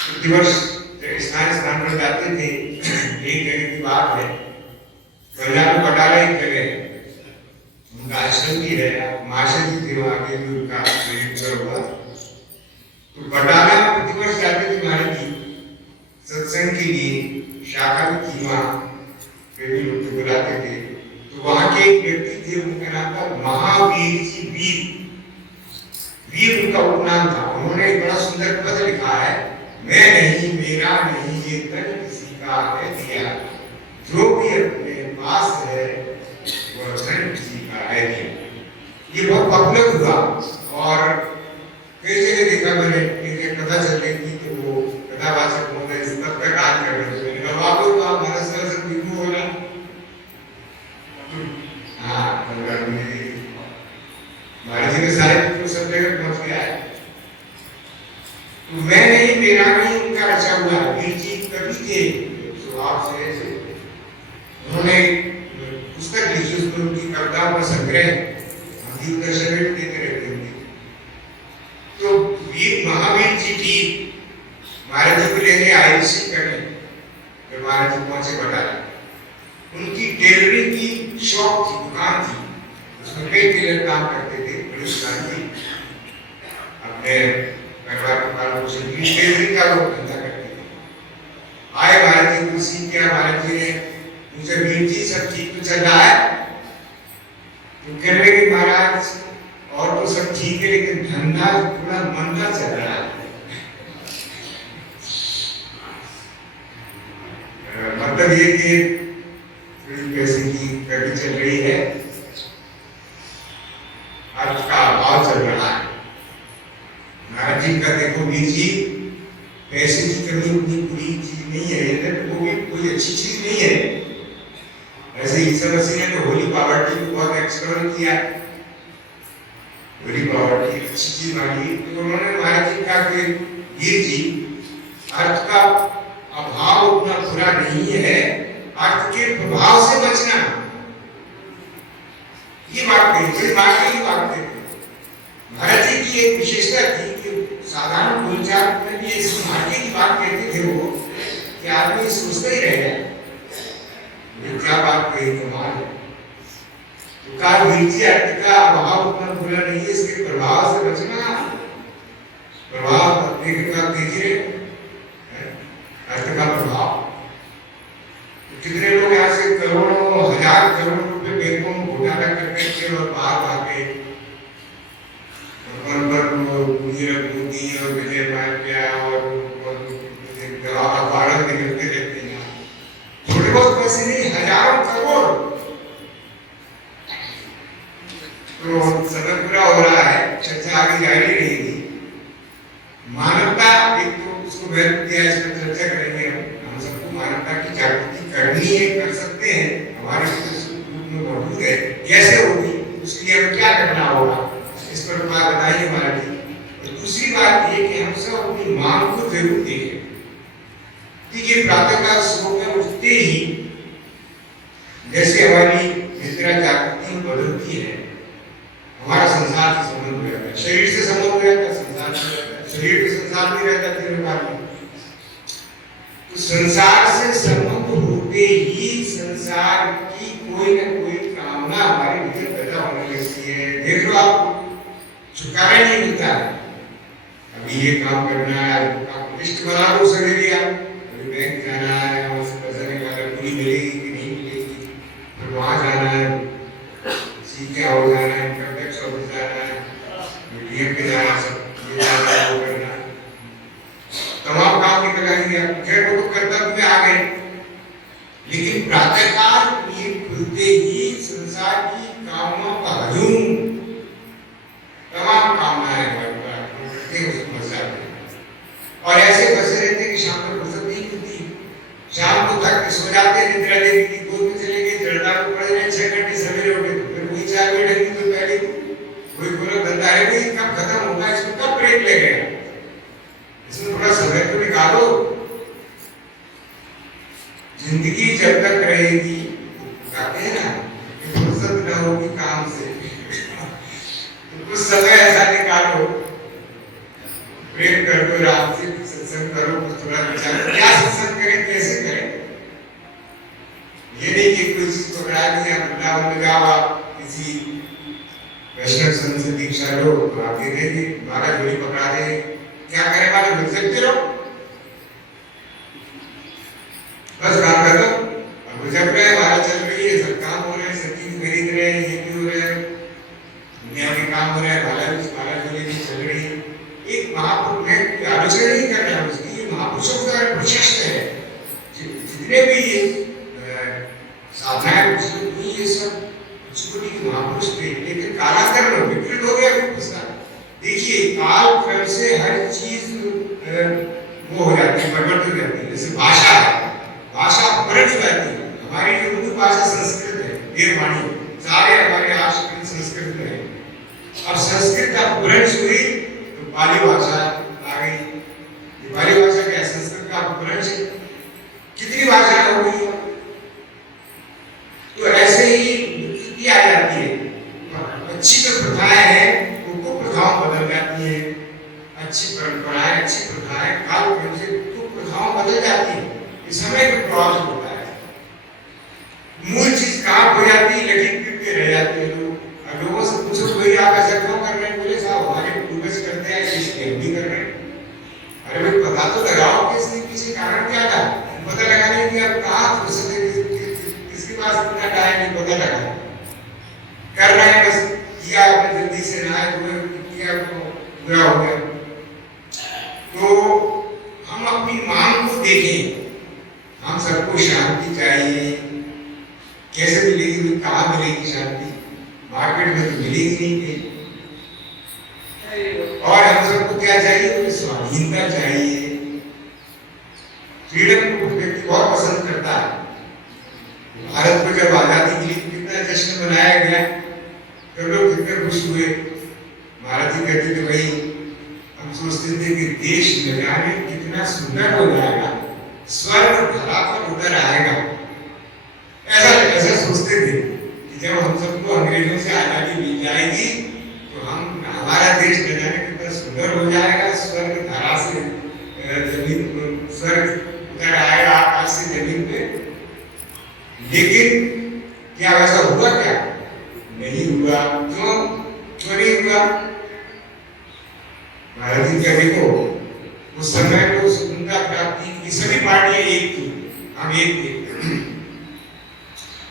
प्रतिवर्ष स्नान पर जाते थे, एक जगह की बात है, पंजाब में बटाला एक जगह है, उनका आश्रम भी है, माशा जी थे वहां के, भी उनका हुआ। तो बटाला में प्रतिवर्ष जाते थे महाराज जी सत्संग के लिए, शाखा में कीमा प्रेमी लोग को बुलाते थे। तो वहां के एक व्यक्ति थे, उनका नाम था महावीर जी। वीर उनका उपनाम था। उन्होंने एक बड़ा सुंदर पद लिखा है, मैं नहीं मेरा नहीं ये तन किसी का है दिया, जो भी अपने पास है वह धन किसी का है दिया। ये बहुत पॉपुलर हुआ और कई जगह देखा मैंने, कथा चल रही थी तो वो कथावाचक महोदय इस पद का गान कर रहे थे। मैंने कहा बाबू तो आप हमारे सर से बिल्कुल हो ना, हाँ महाराज जी के सारे तो सब जगह पहुंच गया है। तो मैं नहीं मेरा नहीं उनका रचा हुआ। वीर जी कवि थे, स्वभाव से उन्होंने पुस्तक लिखी, उसमें उनकी कविताओं का संग्रह हम दीप दर्शन में देते रहते हैं। तो वीर महावीर जी की महाराज जी को लेके आईसी करने जब महाराज जी पहुंचे बटाला, उनकी टेलरिंग की शॉप थी, दुकान थी, उसमें कई टेलर काम करते थे, बड़ी दुकान थी। अपने परिवार के पालन से टेलरिंग का लोग धंधा करते थे। आए महाराज जी कुर्सी किया, महाराज जी ने मुझे वीर जी सब ठीक तो चल रहा है? तो कहने लगे महाराज और तो सब ठीक है, लेकिन धंधा पूरा मंदा चल रहा है। मतलब ये कि पैसे की कमी चल रही है, अर्थ का अभाव चल रहा है। महाराज जी का देखो वीर जी, पैसे की कमी उतनी बुरी चीज नहीं है, वो भी कोई अच्छी चीज नहीं है। ऐसे ईसा मसीह ने तो होली पॉवर्टी को बहुत एक्सप्लोर किया, होली पॉवर्टी अच्छी चीज मानी। तो उन्होंने महाराज जी कहा कि वीर जी, अर्थ का अभाव उतना बुरा नहीं है, अर्थ के प्रभाव से बचना, ये बात कही, बड़ी बात की बात कही। महाराज जी की एक विशेषता थी कि साधारण बोलचाल में भी इस भाग्य की बात कहते थे वो, कि आदमी सोचते ही रह जाए क्या बात कही, कमाल है। तो कहा वीर जी, अर्थ का अभाव उतना बुरा नहीं है, इसके प्रभाव से बचना, प्रभाव देखिए अर्थ का प्रभाव। कितने लोग यहाँ से करोड़ों हजार करोड़ रुपए बैंकों में घोटाला करके थे और बाहर भागे, नीरव मोदी और विजय माल्या और अखबार निकलते रहते हैं। थोड़े बहुत पैसे नहीं, हजारों करोड़। तो सदन पूरा हो रहा है, चर्चा आगे जारी रहेगी। मानवता एक तो उसको महत्व दिया, इस पर चर्चा करेंगे हम सबको मानवता की जागृति करनी है, कर सकते हैं, हमारे रूप में मौजूद है। कैसे होगी, उसके लिए हमें क्या करना होगा, इस पर बात बताइए महाराज जी। और दूसरी बात ये कि हम सब अपनी मांग को जरूर देखें। देखिए प्रातःकाल सुबह में उठते ही जैसे हमारी निद्रा जागृति बदलती है, की कोई ना कोई कामना हमारे भीतर पैदा होने लगती है। देख लो आप, छुटकारा नहीं मिलता। अभी ये काम करना है, आप लिस्ट बना लो, सही लिया, अभी बैंक जाना है, वहाँ से पैसा निकालना, पूरी मिलेगी कि नहीं मिलेगी, फिर वहाँ जाना है, क्या हो जाना है, इनकम टैक्स ऑफिस जाना है, मीडियम पे जाना है, सब ये जाना है, वो करना है, तमाम काम निकल आएंगे। खैर वो तो कर्तव्य में आ गए, लेकिन प्रातःकाल ये खुलते ही संसार की कामों का हजूम, तमाम कामनाएं करते हैं, उसको फंस जाते हैं और ऐसे फंसे रहते हैं कि शाम को फुर्सत नहीं मिलती। शाम को थक के सो जाते हैं, निद्रा देवी की गोद में चले गए, जड़ता को पड़े रहे, 6 घंटे सवेरे उठे तो फिर वही 4 बजे ढंगी तो पहले कोई बोला धंधा है भाई, कब खत्म होगा, इसमें कब ब्रेक ले गया, इसमें थोड़ा समय तो निकालो। जिंदगी जब तक रहेगी, कहते हैं ना कि फुर्सत न होगी काम से, तो कुछ समय ऐसा निकालो, प्रेम कर दो, राम से सत्संग करो, कुछ थोड़ा विचार करो, क्या सत्संग करें, कैसे करें। ये नहीं कि कोई चीज पकड़ा दिया, वृंदावन में जाओ आप किसी वैष्णव संत से दीक्षा लो, आप ये देंगे हमारा जोड़ी पकड़ा दे, क्या करें वाले मिल सकते रहो, बस काम कर दो। अब जब रहे बात चल रही है, सब काम हो रहे हैं, सब चीज खरीद रहे हैं, ये भी हो रहे हैं, दुनिया के काम हो रहे हैं, बाला जोड़ी भी चल रही है। एक महापुरुष, मैं आलोचना नहीं कर रहा हूँ उसकी, ये महापुरुषों का प्रशस्त है, जितने भी साधनाएं पुस्तक ये सब छोटी महापुरुष थे, लेकिन कालांतर में विकृत हो गया उसका। देखिए काल क्रम से हर चीज वो हो जाती है, परिवर्तित हो जाती है। जैसे भाषा है, भाषा अपभ्रंश हो जाती है। हमारी जो मूल भाषा संस्कृत है, देववाणी, सारे हमारे आश्रम संस्कृत में है। अब संस्कृत का अपभ्रंश हुई तो पाली भाषा आ गई। ये पाली भाषा क्या, संस्कृत का अपभ्रंश है। कितनी भाषा हो गई, तो ऐसे ही विकृति आ जाती है। अच्छी जो प्रथाएं हैं वो कुप्रथाओं बदल जाती है, अच्छी परंपराएं, अच्छी प्रथाएं काल क्रम से कुप्रथाओं बदल जाती है। इस समय पे प्रभाव होता है, मूल चीज कहाँ हो जाती है, लेकिन फिर रह जाते हैं लोग। अब लोगों से पूछो कोई आप ऐसा क्यों कर रहे हैं, बोले साहब हमारे पूर्वज करते हैं, इसलिए हम भी कर रहे हैं। अरे भाई पता तो लगाओ कि इसके पीछे कारण क्या था, पता लगाने की अब कहाँ फुर्सत है, किसके पास इतना टाइम नहीं, पता लगा कर रहे हैं, बस किया आपने जल्दी से नहाए धोए किया तो बुरा हो गया। तो हम अपनी मांग को देखें, हम सबको शांति चाहिए, कैसे मिलेगी, कहाँ मिलेगी शांति, मार्केट में तो मिलेगी नहीं कहीं। और हम सबको क्या चाहिए, स्वाधीनता चाहिए, फ्रीडम को व्यक्ति बहुत पसंद करता है। भारत को जब आजादी के लिए कितना जश्न मनाया गया, तो लोग कितने खुश हुए। महाराज जी कहते थे भाई, हम सोचते थे कि देश न जाने कितना सुंदर हो जाएगा, स्वर्ग धरातल उतर आएगा। ऐसा सोचते थे कि जब हम सबको अंग्रेजों से आजादी मिल जाएगी तो हम हमारा देश न जाने कितना सुंदर हो जाएगा, स्वर्ग धरा से जमीन, स्वर्ग उतर आएगा आकाश से जमीन पे। लेकिन क्या वैसा हुआ, क्या नहीं हुआ। क्यों नहीं हुआ? महाराज जी क्या, देखो उस समय तो स्वतंत्रता प्राप्ति की सभी पार्टियां एक थी, हम एक थे,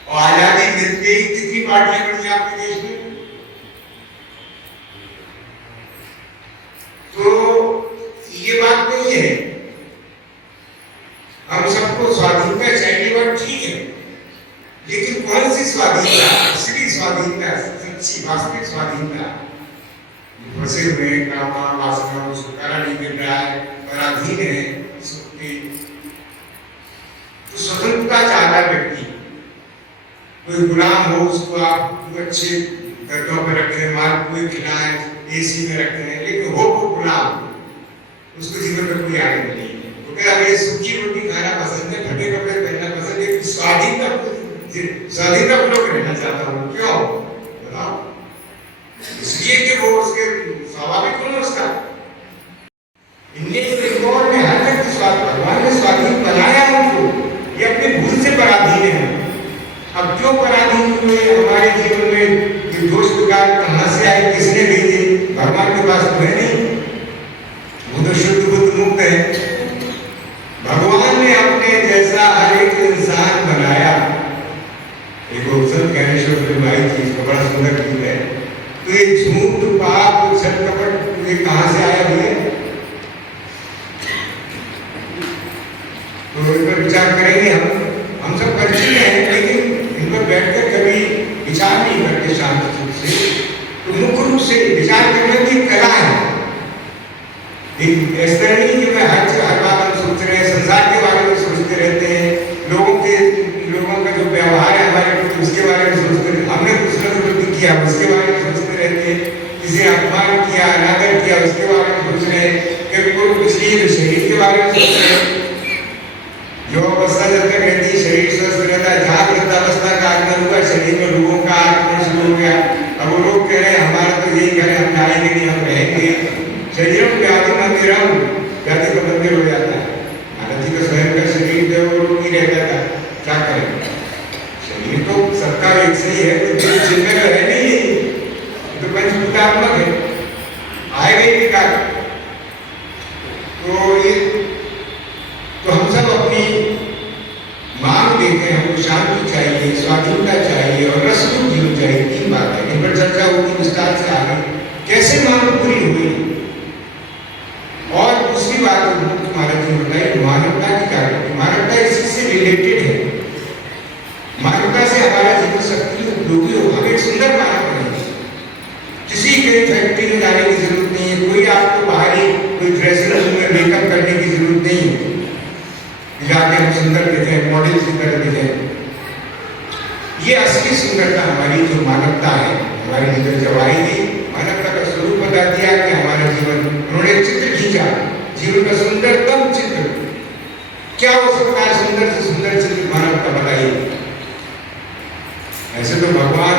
और आजादी मिलते ही कितनी पार्टियां बनी आपके देश में। तो ये बात नहीं है, हम सबको स्वाधीनता चाहिए, बात ठीक है, लेकिन कौन सी स्वाधीनता, असली स्वाधीनता, सच्ची वास्तविक स्वाधीनता। फंसे हुए काम वासना को छुटकारा नहीं मिल रहा है, पराधीन है सबके। तो स्वतंत्रता चाहता व्यक्ति, कोई गुलाम हो उसको आप अच्छे गद्दों पर रखें, माल कोई खिलाएं, एसी में रखें, लेकिन हो वो गुलाम, उसको जीवन में कोई आगे नहीं है। वो कह रहा है सूखी रोटी खाना पसंद है, फटे कपड़े पहनना पसंद है, स्वाधीनता को रहना चाहता हूँ। क्यों बताओ? इसलिए कि वो उसके स्वाभाविक गुण उसका इंडियन रिकॉर्ड में हर व्यक्ति भगवान ने स्वाधीन बनाया उनको, ये अपने भूल से पराधीन है। अब क्यों पराधीन हुए हमारे जीवन में? ये दोष विकार कहाँ से आए, किसने भेजे? भगवान के पास तो है नहीं, वो तो शुद्ध बुद्ध मुक्त है। भगवान ने अपने जैसा हर एक इंसान बनाया। एक संत ज्ञानेश्वर फिल्म आई थी, इसका बड़ा सुंदर गीत है। तो ये झूठ, पाप, छल कपट ये कहाँ से आया हुआ है? तो इन पर विचार करेंगे हम सब परिचित हैं, लेकिन इन पर बैठकर कभी विचार नहीं करते शांत रूप से। तो मुख्य रूप से विचार करने की कला है। ऐसा नहीं कि मैं हर बात हम सोच रहे हैं, संसार के बारे में सोचते रहते हैं, लोगों का जो व्यवहार है हमारे प्रति उसके बारे में सोचते रहते हैं, हमने कुछ न कुछ किया उसके बारे में सोचते रहते हैं, किसी ने अपमान किया, अनादर किया उसके बारे में सोच रहे हैं, कभी कोई कुछ नहीं तो शरीर के बारे में सोच रहे हैं। जो अवस्था जब तक रहती है शरीर स्वस्थ रहता है, जहाँ वृद्धावस्था का आगमन हुआ शरीर में रोगों का आगमन शुरू हो गया। अब वो लोग कह रहे हैं हमारा तो यही घर है, हम जाएंगे नहीं, हम रहेंगे। शरीर व्याधि मंदिरम, व्याधि का मंदिर हो जाता है। महाराज जी का स्वयं का शरीर जो वो रोग नहीं रहता था, क्या करें? शरीर तो सबका एक से ही है, तो चिन्ह का है नहीं, तो पंचभूतात्मक है, आएगा ही विकार। तो हम सब अपनी मांग देते हैं, हमको शांति चाहिए, स्वाधीनता चाहिए और रसपूर्ण जीवन चाहिए। तीन बातें इन पर चर्चा होगी विस्तार से आगे, कैसे मांग पूरी हुई। और दूसरी बात महाराज जी ने बताई, मानवता की क्या है? मानवता इसी से रिलेटेड है। मानवता से हमारा जीवन शक्ति उपयोगी हो, हमें सुंदर मानव बने। किसी के फैक्ट्री में जाने की जरूरत नहीं है, कोई आपको बाहरी कोई ड्रेसिंग रूम में मेकअप करने की जरूरत नहीं है, जाके हम सुंदर दिखे, मॉडल की तरह दिखे। ये असली सुंदरता हमारी जो मानवता है, हमारे भीतर जब आएगी, मानवता का स्वरूप बता दिया कि हमारा जीवन, उन्होंने चित्र खींचा, जीवन का सुंदरतम चित्र क्या हो सकता है? सुंदर से सुंदर चित्र मानव का बताइए। ऐसे तो भगवान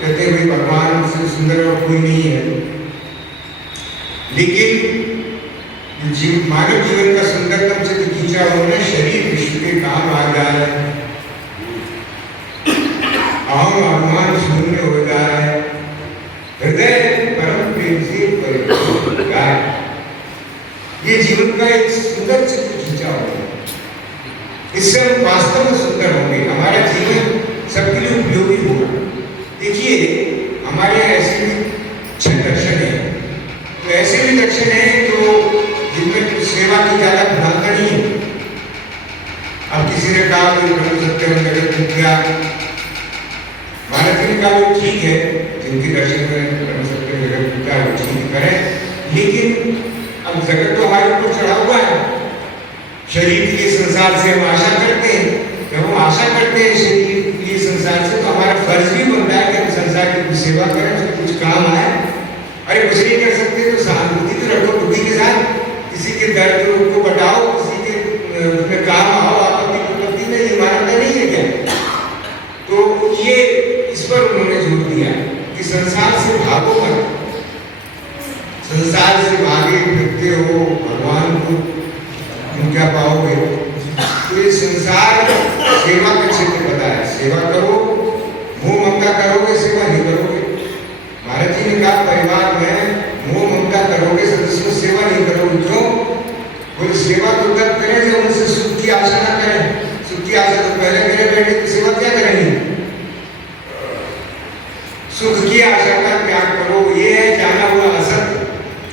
कहते हैं भगवान से सुंदर और कोई नहीं है, लेकिन मानव जीवन का सुंदरतम चित्र खींचा उन्होंने। शरीर विश्व के काम आ जाए, अभिमान शून्य हो जाए, हृदय परम प्रेम से परिपूर्ण हो जाए, ये जीवन का एक सुंदर चित्र खींचा होगा। इससे हम वास्तव में सुंदर होंगे, हमारा जीवन सबके लिए उपयोगी होगा। देखिए हमारे ऐसे भी 6 दर्शन है, तो ऐसे भी दर्शन है जो जिनमें सेवा की ज्यादा प्रधानता नहीं है। अब किसी ने कहा कि ब्रह्म सत्य जगत मिथ्या, भारत जी का वो ठीक है, जिनकी दर्शन करें ब्रह्म सत्य जगत मिथ्या वो ठीक करें, लेकिन अब जगत तो हमारे ऊपर चढ़ा हुआ है। शरीर के संसार से हम आशा करते हैं, जब हम आशा करते हैं शरीर के संसार से, तो हमारा फर्ज भी बनता है कि हम संसार की कुछ सेवा करें, उसको कुछ काम आए। अरे कुछ नहीं कर सकते तो सहानुभूति तो रखो बुद्धि के साथ, किसी के दर्द को बताओ, किसी के उसमें काम आओ, आपत्ति विपत्ति में, ये मानवता नहीं है क्या? तो ये इस पर उन्होंने जोर दिया कि संसार से भागो मत, संसार से भागे फिरते हो भगवान को तुम क्या पाओगे? तो ये संसार सेवा का क्षेत्र बताया, सेवा करो, मोह ममता करोगे सेवा नहीं करोगे। महाराज जी ने कहा परिवार में मोह ममता करोगे सदस्यों सेवा नहीं करोगे। क्यों? बोले सेवा तो तब करें जब उनसे सुख की आशा ना करें। सुख की आशा तो पहले करे बैठे तो सेवा क्या करेंगे? सुख की आशा का त्याग करो, ये है जाना हुआ असत्य।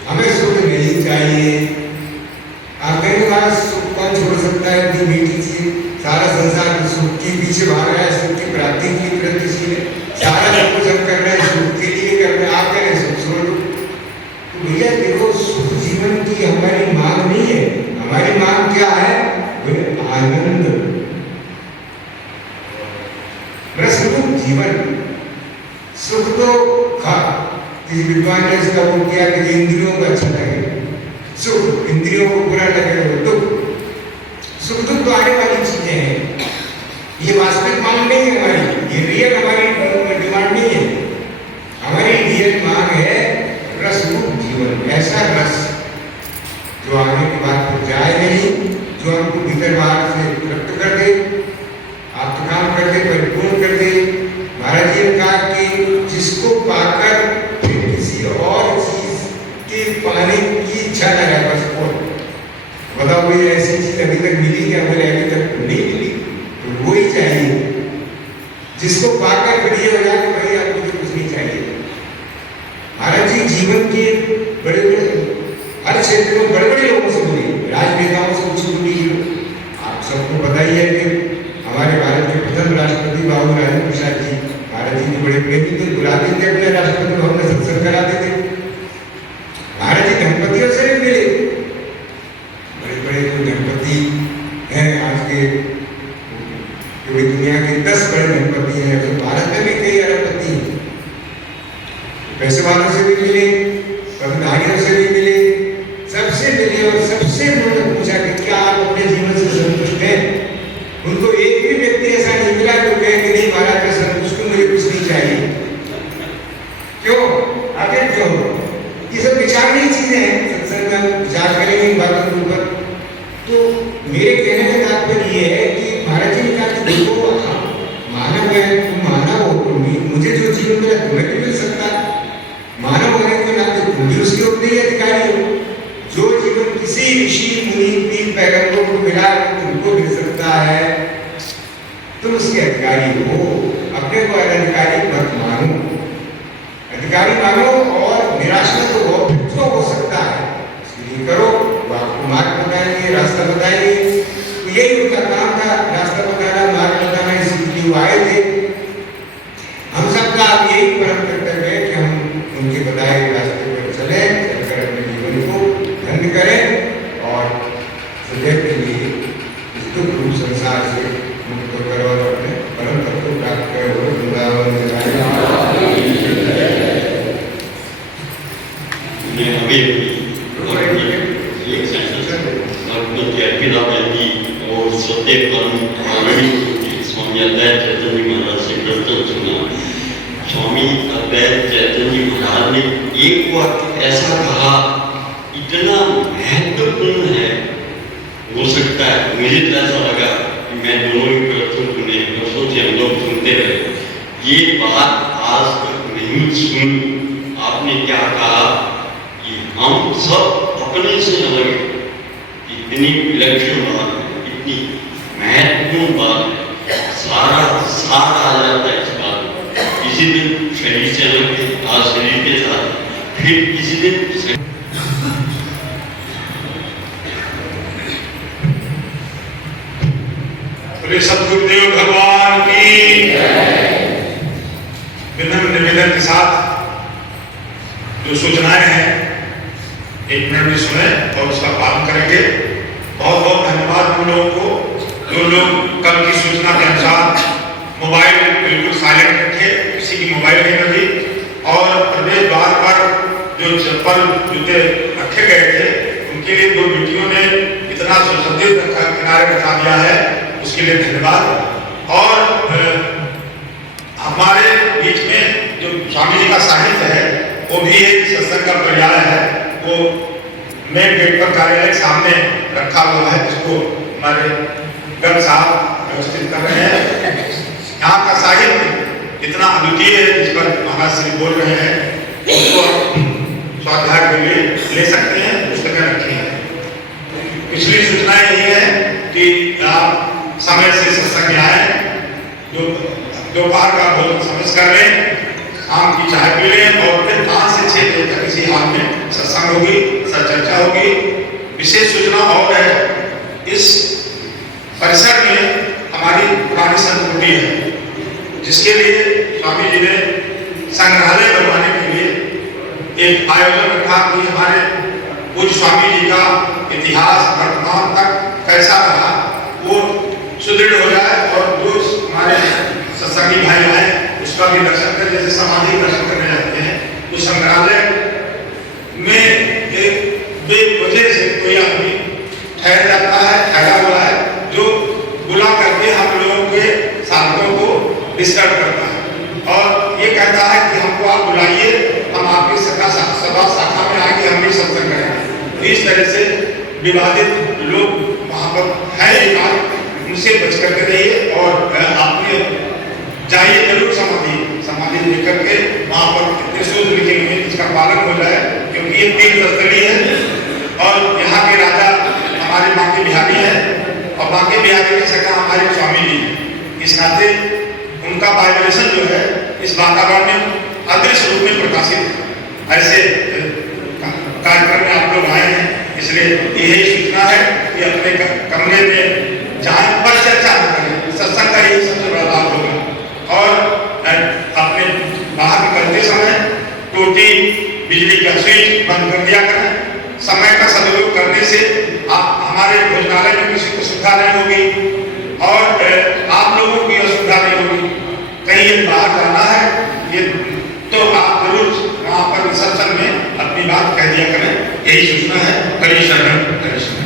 हमें सुख नहीं चाहिए। आप कहेंगे महाराज सुख कौन छोड़ सकता है? अपनी बेटी से सारा संसार सुख के पीछे भाग रहा है, सुख की प्राप्ति के लिए प्रयत्नशील है, सारा सब कुछ हम कर रहे हैं सुख के लिए कर रहे हैं, आप कह रहे हैं सुख छोड़ दो। तो भैया देखो सुख जीवन की हमारी मांग नहीं है, हमारी मांग क्या है? आनंद, रसपूर्ण जीवन। सुख तो खा, किसी विद्वान ने इसका बोल किया कि इंद्रियों को अच्छा लगे, सुख इंद्रियों को बुरा लगे, दुख सुख दुख तो आने वाली चीजें हैं, ये वास्तविक मांग नहीं है हमारी, ये रियल हमारी डिमांड नहीं है। हमारी रियल मांग है रसपूर्ण जीवन, ऐसा रस जो आने के बाद फिर जाए नहीं, जो हमको भीतर बाहर से तृप्त कर दे, आत्मकाम कर दे, परिपूर्ण कर दे, जिसको पाकर फिर ये हो जाए कि भाई अब मुझे कुछ नहीं चाहिए। महाराज जी जीवन के बड़े बड़े हर क्षेत्र में बड़े बड़े लोगों से जुड़ी, राजनेताओं से कुछ जुड़ी। आप सबको पता ही है कि हमारे भारत के प्रथम राष्ट्रपति बाबू राजेंद्र प्रसाद जी, महाराज जी के बड़े प्रेमी थे, बुलाते थे अपने राष्ट्रपति भवन में सत्संग कराते थे। महाराज जी दंपतियों से भी मिले, बड़े बड़े जो दंपति हैं आज के, जो दुनिया के 10 बड़े दंपति हैं, तो भारत में भी कई अरबपति हैं। पैसे वालों से भी मिले, कर्मधारियों से भी मिले, सबसे मिले और सबसे उन्होंने पूछा कि क्या आप अपने जीवन से संतुष्ट हैं? उनको एक भी व्यक्ति ऐसा नहीं मिला जो कहे कि नहीं महाराज मैं संतुष्ट हूं, मुझे कुछ नहीं चाहिए। क्यों? आखिर क्यों? ये सब विचारने की चीजें हैं, सत्संग में हम विचार करेंगे इन बातों के ऊपर। तो मेरे कहने का तात्पर्य ये है कि महाराज जी ने कहा कि देखो मानव है, तुम मानव हो, मुझे जो जीवन मिला तुम्हें भी मिल सकता है। मानव होने के नाते तुम भी उसके अपने अधिकारी हो। जो जीवन किसी ऋषि मुनि पीर पैगंबरों को मिला है तुमको मिल सकता है, तुम उसके अधिकारी हो। अपने को अधिकारी मत मानो, अधिकारी मानो और निराश में तो वो फिर हो सकता है, इसलिए करो। वो आपको मार्ग बताएंगे, रास्ता बताएंगे। तो यही उनका काम था, रास्ता बताना, मार्ग बताना, इसलिए वो आए थे। हम सबका अब यही परम कर्तव्य है कि हम उनके बताए रास्ते पर चले, चलकर अपने जीवन को धन्य करें और सदैव के लिए इस दुख रूप संसार से मुक्त होकर और अपने परम तत्व को प्राप्त करें। वृंदावन मैं अभी एक सेंटेंस और सत्य स्वामी अद्वैत चैतन्य जी महाराज से प्रवचन सुना। स्वामी अद्वैत चैतन्य जी महाराज ने एक वाक्य ऐसा कहा, इतना महत्वपूर्ण है, हो सकता है मुझे तो ऐसा लगा कि मैं दोनों ही प्रवचन सुने, वर्षों से हम लोग सुनते रहे, ये बात आज तक नहीं सुनी। आपने क्या कहा कि हम सब अपने से अलग, इतनी विलक्षण बात है, इतनी महत्वपूर्ण बात है, सारा साथ आ जाता है इस बात में। किसी दिन शरीर से अलग थे, आज शरीर के साथ, फिर किसी दिन सतगुरुदेव भगवान की विनम्र निवेदन के साथ जो सूचनाएं हैं 1 मिनट में सुने और उसका पालन करेंगे। बहुत बहुत धन्यवाद उन लोगों को जो लोग कल की सूचना के अनुसार मोबाइल बिल्कुल साइलेंट रखे, किसी की मोबाइल नहीं बजी, और प्रवेश द्वार पर जो चप्पल जूते रखे गए थे उनके लिए 2 बेटियों ने इतना सुसज्जित किनारे रखा दिया है, उसके लिए धन्यवाद। और हमारे बीच में जो स्वामी जी का साहित्य है वो भी एक सत्संग का पर्याय है, वो मेन गेट पर कार्यालय के सामने रखा हुआ है, जिसको हमारे गर्ग साहब व्यवस्थित कर रहे हैं। यहाँ का साहित्य इतना अद्वितीय है, जिस पर महाराज श्री बोल रहे हैं, उसको स्वाध्याय के लिए ले सकते हैं, पुस्तकें रखी हैं। पिछली सूचना यही है कि आप समय से सत्संग आए, जो दोपहर का भोजन समझ कर लें, शाम की चाय पी लें और फिर 5 से 6 बजे तक इसी हाल में सत्संग होगी, चर्चा होगी। विशेष सूचना और है, इस परिसर में हमारी पुरानी संस्कृति है, जिसके लिए स्वामी जी ने संग्रहालय बनवाने के लिए एक आयोजन रखा कि हमारे पूज्य स्वामी जी का इतिहास वर्तमान तक कैसा रहा वो सुदृढ़ हो जाए, और जो हमारे सत्संगी भाई आए उसका भी दर्शन करें, जैसे सामाजिक दर्शन करने जाते हैं। तो संग्रहालय में एक बेवजह से कोई आदमी ठहर जाता है, ठहरा हुआ है, जो बुला करके हम लोगों के साधकों को डिस्टर्ब करता है और ये कहता है कि हमको आप बुलाइए, हम आपकी सभा शाखा में आके हम भी सत्संग करेंगे। तो इस तरह से विवादित लोग वहाँ पर है, एक बात उनसे बच करके रहिए और आपने जाइए जरूर समाधि लेकर के वहाँ पर कितने सूत्र लिखे हुए इसका पालन हो जाए, क्योंकि ये तीर्थस्थली है और यहाँ के राजा हमारे बांके बिहारी है और बांके बिहारी की शाखा हमारे स्वामी जी। इस नाते उनका जो है इस वातावरण में अदृश्य रूप में प्रकाशित है। ऐसे कार्यक्रम में आप लोग आए हैं, इसलिए यही सूचना है कि अपने कमरे में जाए पर चर्चा न करें, सत्संग का यही सबसे बड़ा लाभ होगा। और अपने बाहर निकलते समय टोटी बिजली का स्विच बंद कर दिया करें। समय का सदुपयोग करने से हमारे भोजनालय में किसी को सुविधा नहीं होगी और आप लोगों की असुविधा नहीं होगी। कहीं ये बाहर जाना है ये तो आप जरूर वहां पर रिसेप्शन में अपनी बात कह दिया करें, यही सूचना है। हरि शरण हरि शरण।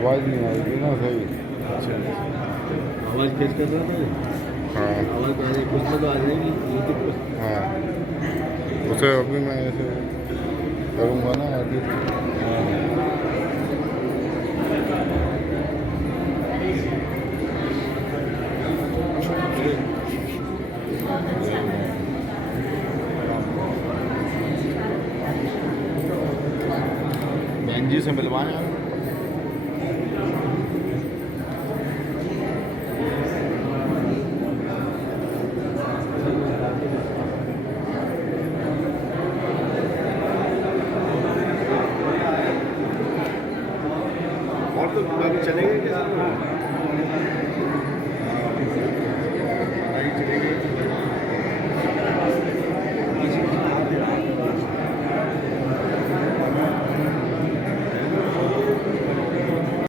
आवाज़ नहीं आएगी ना सही। आवाज़ तेज कर रहा था। हाँ आवाज़ आ रही, कुछ लोग आ जाएगी यूट्यूब पर। हाँ उसे अभी मैं ऐसे करूँगा ना आगे। बहन जी से मिलवाएं। आप तो आगे चले गए कैसे?